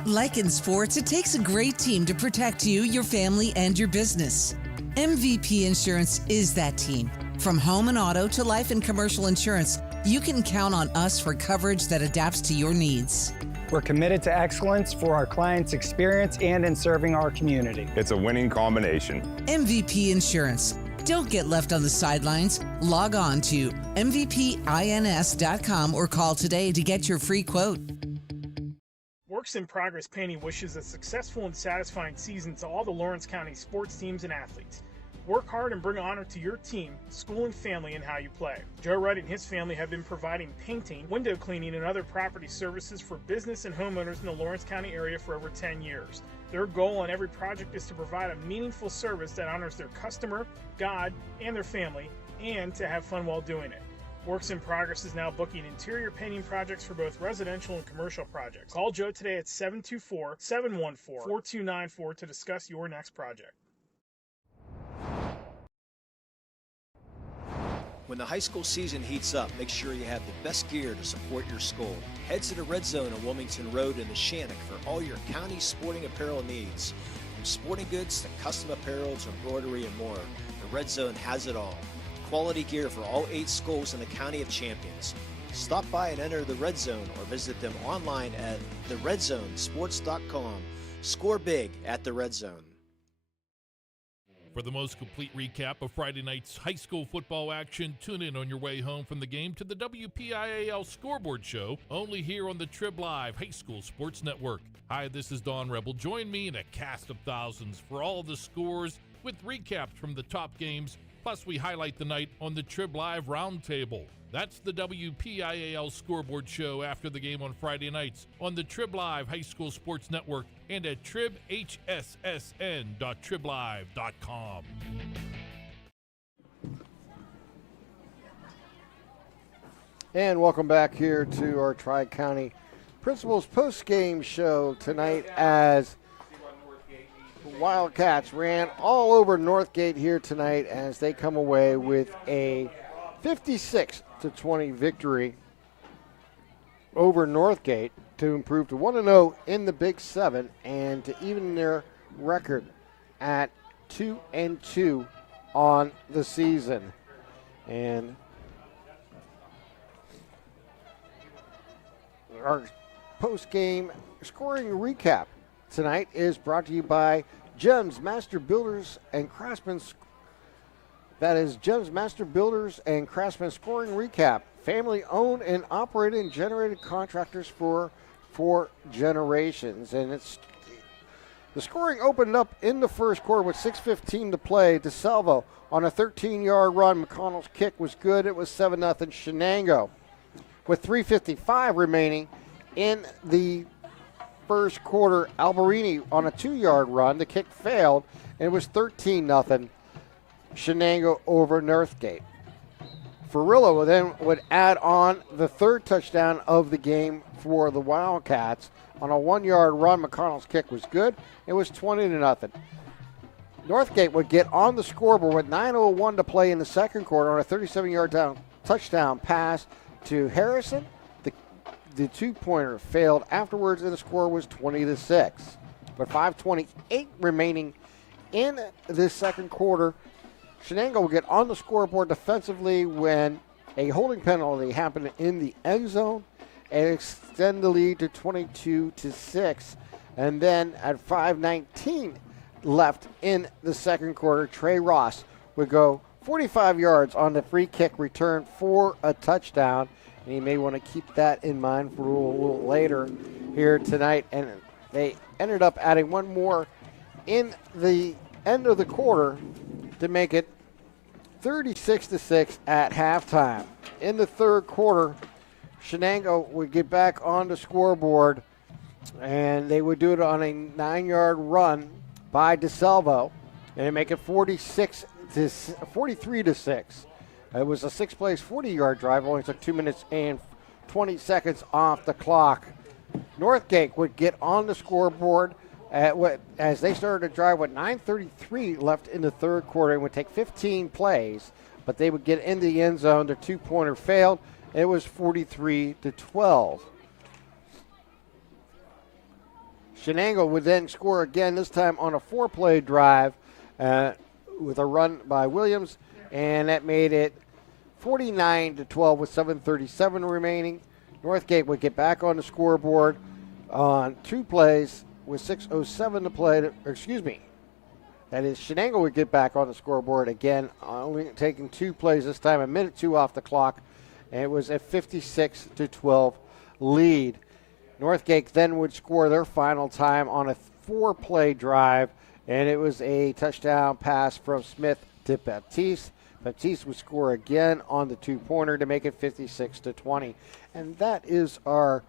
Like in sports, it takes a great team to protect you, your family, and your business. MVP Insurance is that team. From home and auto to life and commercial insurance, you can count on us for coverage that adapts to your needs. We're committed to excellence for our clients' experience and in serving our community. It's a winning combination. MVP Insurance. Don't get left on the sidelines. Log on to mvpins.com or call today to get your free quote. Works in Progress Painting wishes a successful and satisfying season to all the Lawrence County sports teams and athletes. Work hard and bring honor to your team, school, and family in how you play. Joe Wright and his family have been providing painting, window cleaning, and other property services for business and homeowners in the Lawrence County area for over 10 years. Their goal on every project is to provide a meaningful service that honors their customer, God, and their family, and to have fun while doing it. Works in Progress is now booking interior painting projects for both residential and commercial projects. Call Joe today at 724-714-4294 to discuss your next project. When the high school season heats up, make sure you have the best gear to support your school. Head to the Red Zone on Wilmington Road in the Shenango for all your county sporting apparel needs. From sporting goods to custom apparel to embroidery and more, the Red Zone has it all. Quality gear for all 8 schools in the County of Champions. Stop by and enter the Red Zone or visit them online at theredzonesports.com. Score big at the Red Zone. For the most complete recap of Friday night's high school football action, tune in on your way home from the game to the WPIAL Scoreboard Show, only here on the Trib Live High School Sports Network. Hi, this is Don Rebel. Join me in a cast of thousands for all the scores with recaps from the top games. Plus, we highlight the night on the Trib Live Roundtable. That's the WPIAL Scoreboard Show after the game on Friday nights on the Trib Live High School Sports Network and at tribhssn.triblive.com. And welcome back here to our Tri-County Principals post-game show tonight as Wildcats ran all over Northgate here tonight as they come away with a 56-20 victory over Northgate to improve to 1-0 in the Big 7 and to even their record at 2-2 on the season. And our post-game scoring recap tonight is brought to you by Gems Master Builders and Craftsmen. That is Gems Master Builders and Craftsmen scoring recap. Family-owned and operated and generated contractors for 4 generations. And the scoring opened up in the first quarter with 6:15 to play. DeSalvo on a 13-yard run. McConnell's kick was good. It was 7-0 Shenango. With 3:55 remaining in the first quarter, Alberini on a 2-yard run. The kick failed, and it was 13-0 Shenango over Northgate. Ferrillo then would add on the 3rd touchdown of the game for the Wildcats. On a 1-yard run, McConnell's kick was good. It was 20-0. Northgate would get on the scoreboard with 9:01 to play in the second quarter on a 37-yard touchdown pass to Harrison. The 2-pointer failed afterwards, and the score was 20-6. With 5:28 remaining in this second quarter, Shenango will get on the scoreboard defensively when a holding penalty happened in the end zone and extend the lead to 22-6. And then at 5:19 left in the second quarter, Trey Ross would go 45 yards on the free kick return for a touchdown. And you may want to keep that in mind for a little later here tonight. And they ended up adding one more in the end of the quarter to make it 36-6 at halftime. In the third quarter, Shenango would get back on the scoreboard, and they would do it on a 9-yard run by DeSalvo, and make it 43-6. It was a 6-play, 40-yard drive. Only took 2 minutes and 20 seconds off the clock. Northgate would get on the scoreboard as they started to drive with 9:33 left in the third quarter. It would take 15 plays, but they would get into the end zone. Their 2-pointer failed. It was 43-12. Shenango would then score again, this time on a 4-play drive with a run by Williams, and that made it 49-12 with 7:37 remaining. Northgate would get back on the scoreboard on 2 plays with 6:07 to play. That is, Shenango would get back on the scoreboard again, only taking 2 plays this time, 1:02 off the clock, and it was a 56-12 lead. Northgate then would score their final time on a 4-play drive, and it was a touchdown pass from Smith to Baptiste. Baptiste would score again on the 2-pointer to make it 56-20. And that is our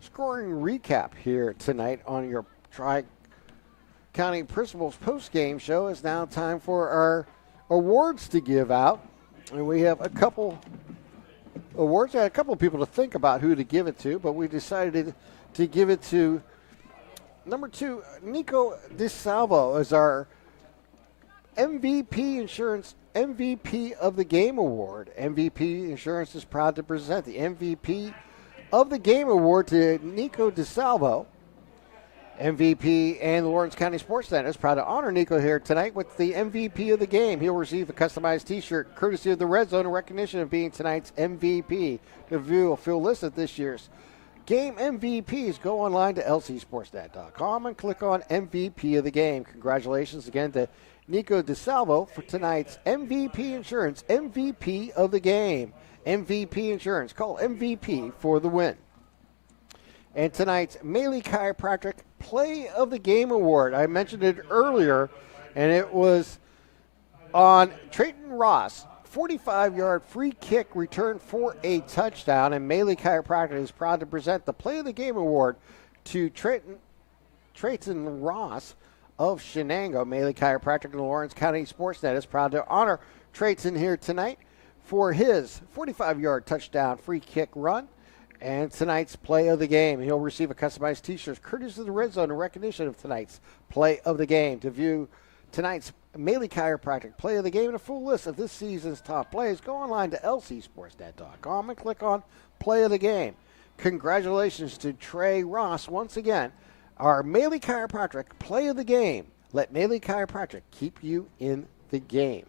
scoring recap here tonight on your Tri-County Principals post-game show. It's now time for our awards to give out. And we have a couple awards. I had a couple of people to think about who to give it to, but we decided to give it to number 2, Nico DeSalvo, as our MVP Insurance MVP of the Game Award. MVP Insurance is proud to present the MVP of the Game Award to Nico DeSalvo. MVP and Lawrence County SportsNet is proud to honor Nico here tonight with the MVP of the game. He'll receive a customized T-shirt courtesy of the Red Zone in recognition of being tonight's MVP. To view a full list of this year's game MVPs, go online to lcsportsnet.com and click on MVP of the game. Congratulations again to Nico DeSalvo for tonight's MVP Insurance MVP of the game. MVP Insurance. Call MVP for the win. And tonight's Maley Chiropractic Play of the Game Award. I mentioned it earlier, and it was on Trayton Ross. 45-yard free kick return for a touchdown, and Maley Chiropractic is proud to present the Play of the Game Award to Trayton Ross of Shenango. Maley Chiropractic and Lawrence County SportsNet is proud to honor Trayton here tonight for his 45-yard touchdown free kick run. And tonight's play of the game. He'll receive a customized t-shirt courtesy of the Red Zone in recognition of tonight's play of the game. To view tonight's Maley Chiropractic play of the game and a full list of this season's top plays, go online to lcsportsnet.com and click on play of the game. Congratulations to Trey Ross once again. Our Maley Chiropractic play of the game. Let Maley Chiropractic keep you in the game.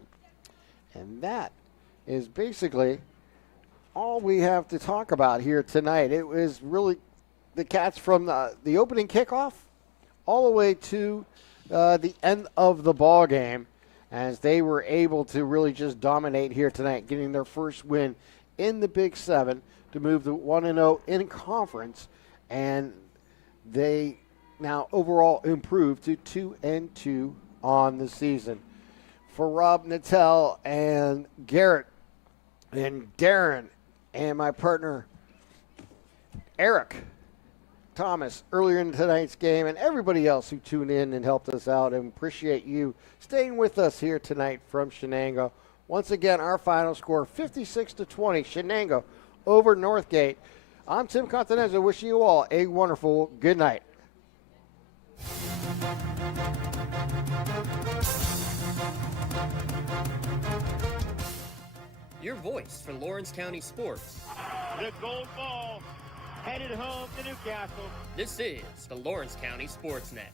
And that is basically all we have to talk about here tonight. It was really the Cats from the opening kickoff all the way to the end of the ball game, as they were able to really just dominate here tonight, getting their first win in the Big Seven to move to 1-0 in conference, and they now overall improved to 2-2 on the season. For Rob Nattel and Garrett and Darren and my partner Eric Thomas earlier in tonight's game, and everybody else who tuned in and helped us out, and appreciate you staying with us here tonight from Shenango. Once again, our final score 56-20, Shenango over Northgate. I'm Tim Continenza, wishing you all a wonderful good night. Your voice for Lawrence County sports. The gold ball headed home to Newcastle. This is the Lawrence County SportsNet.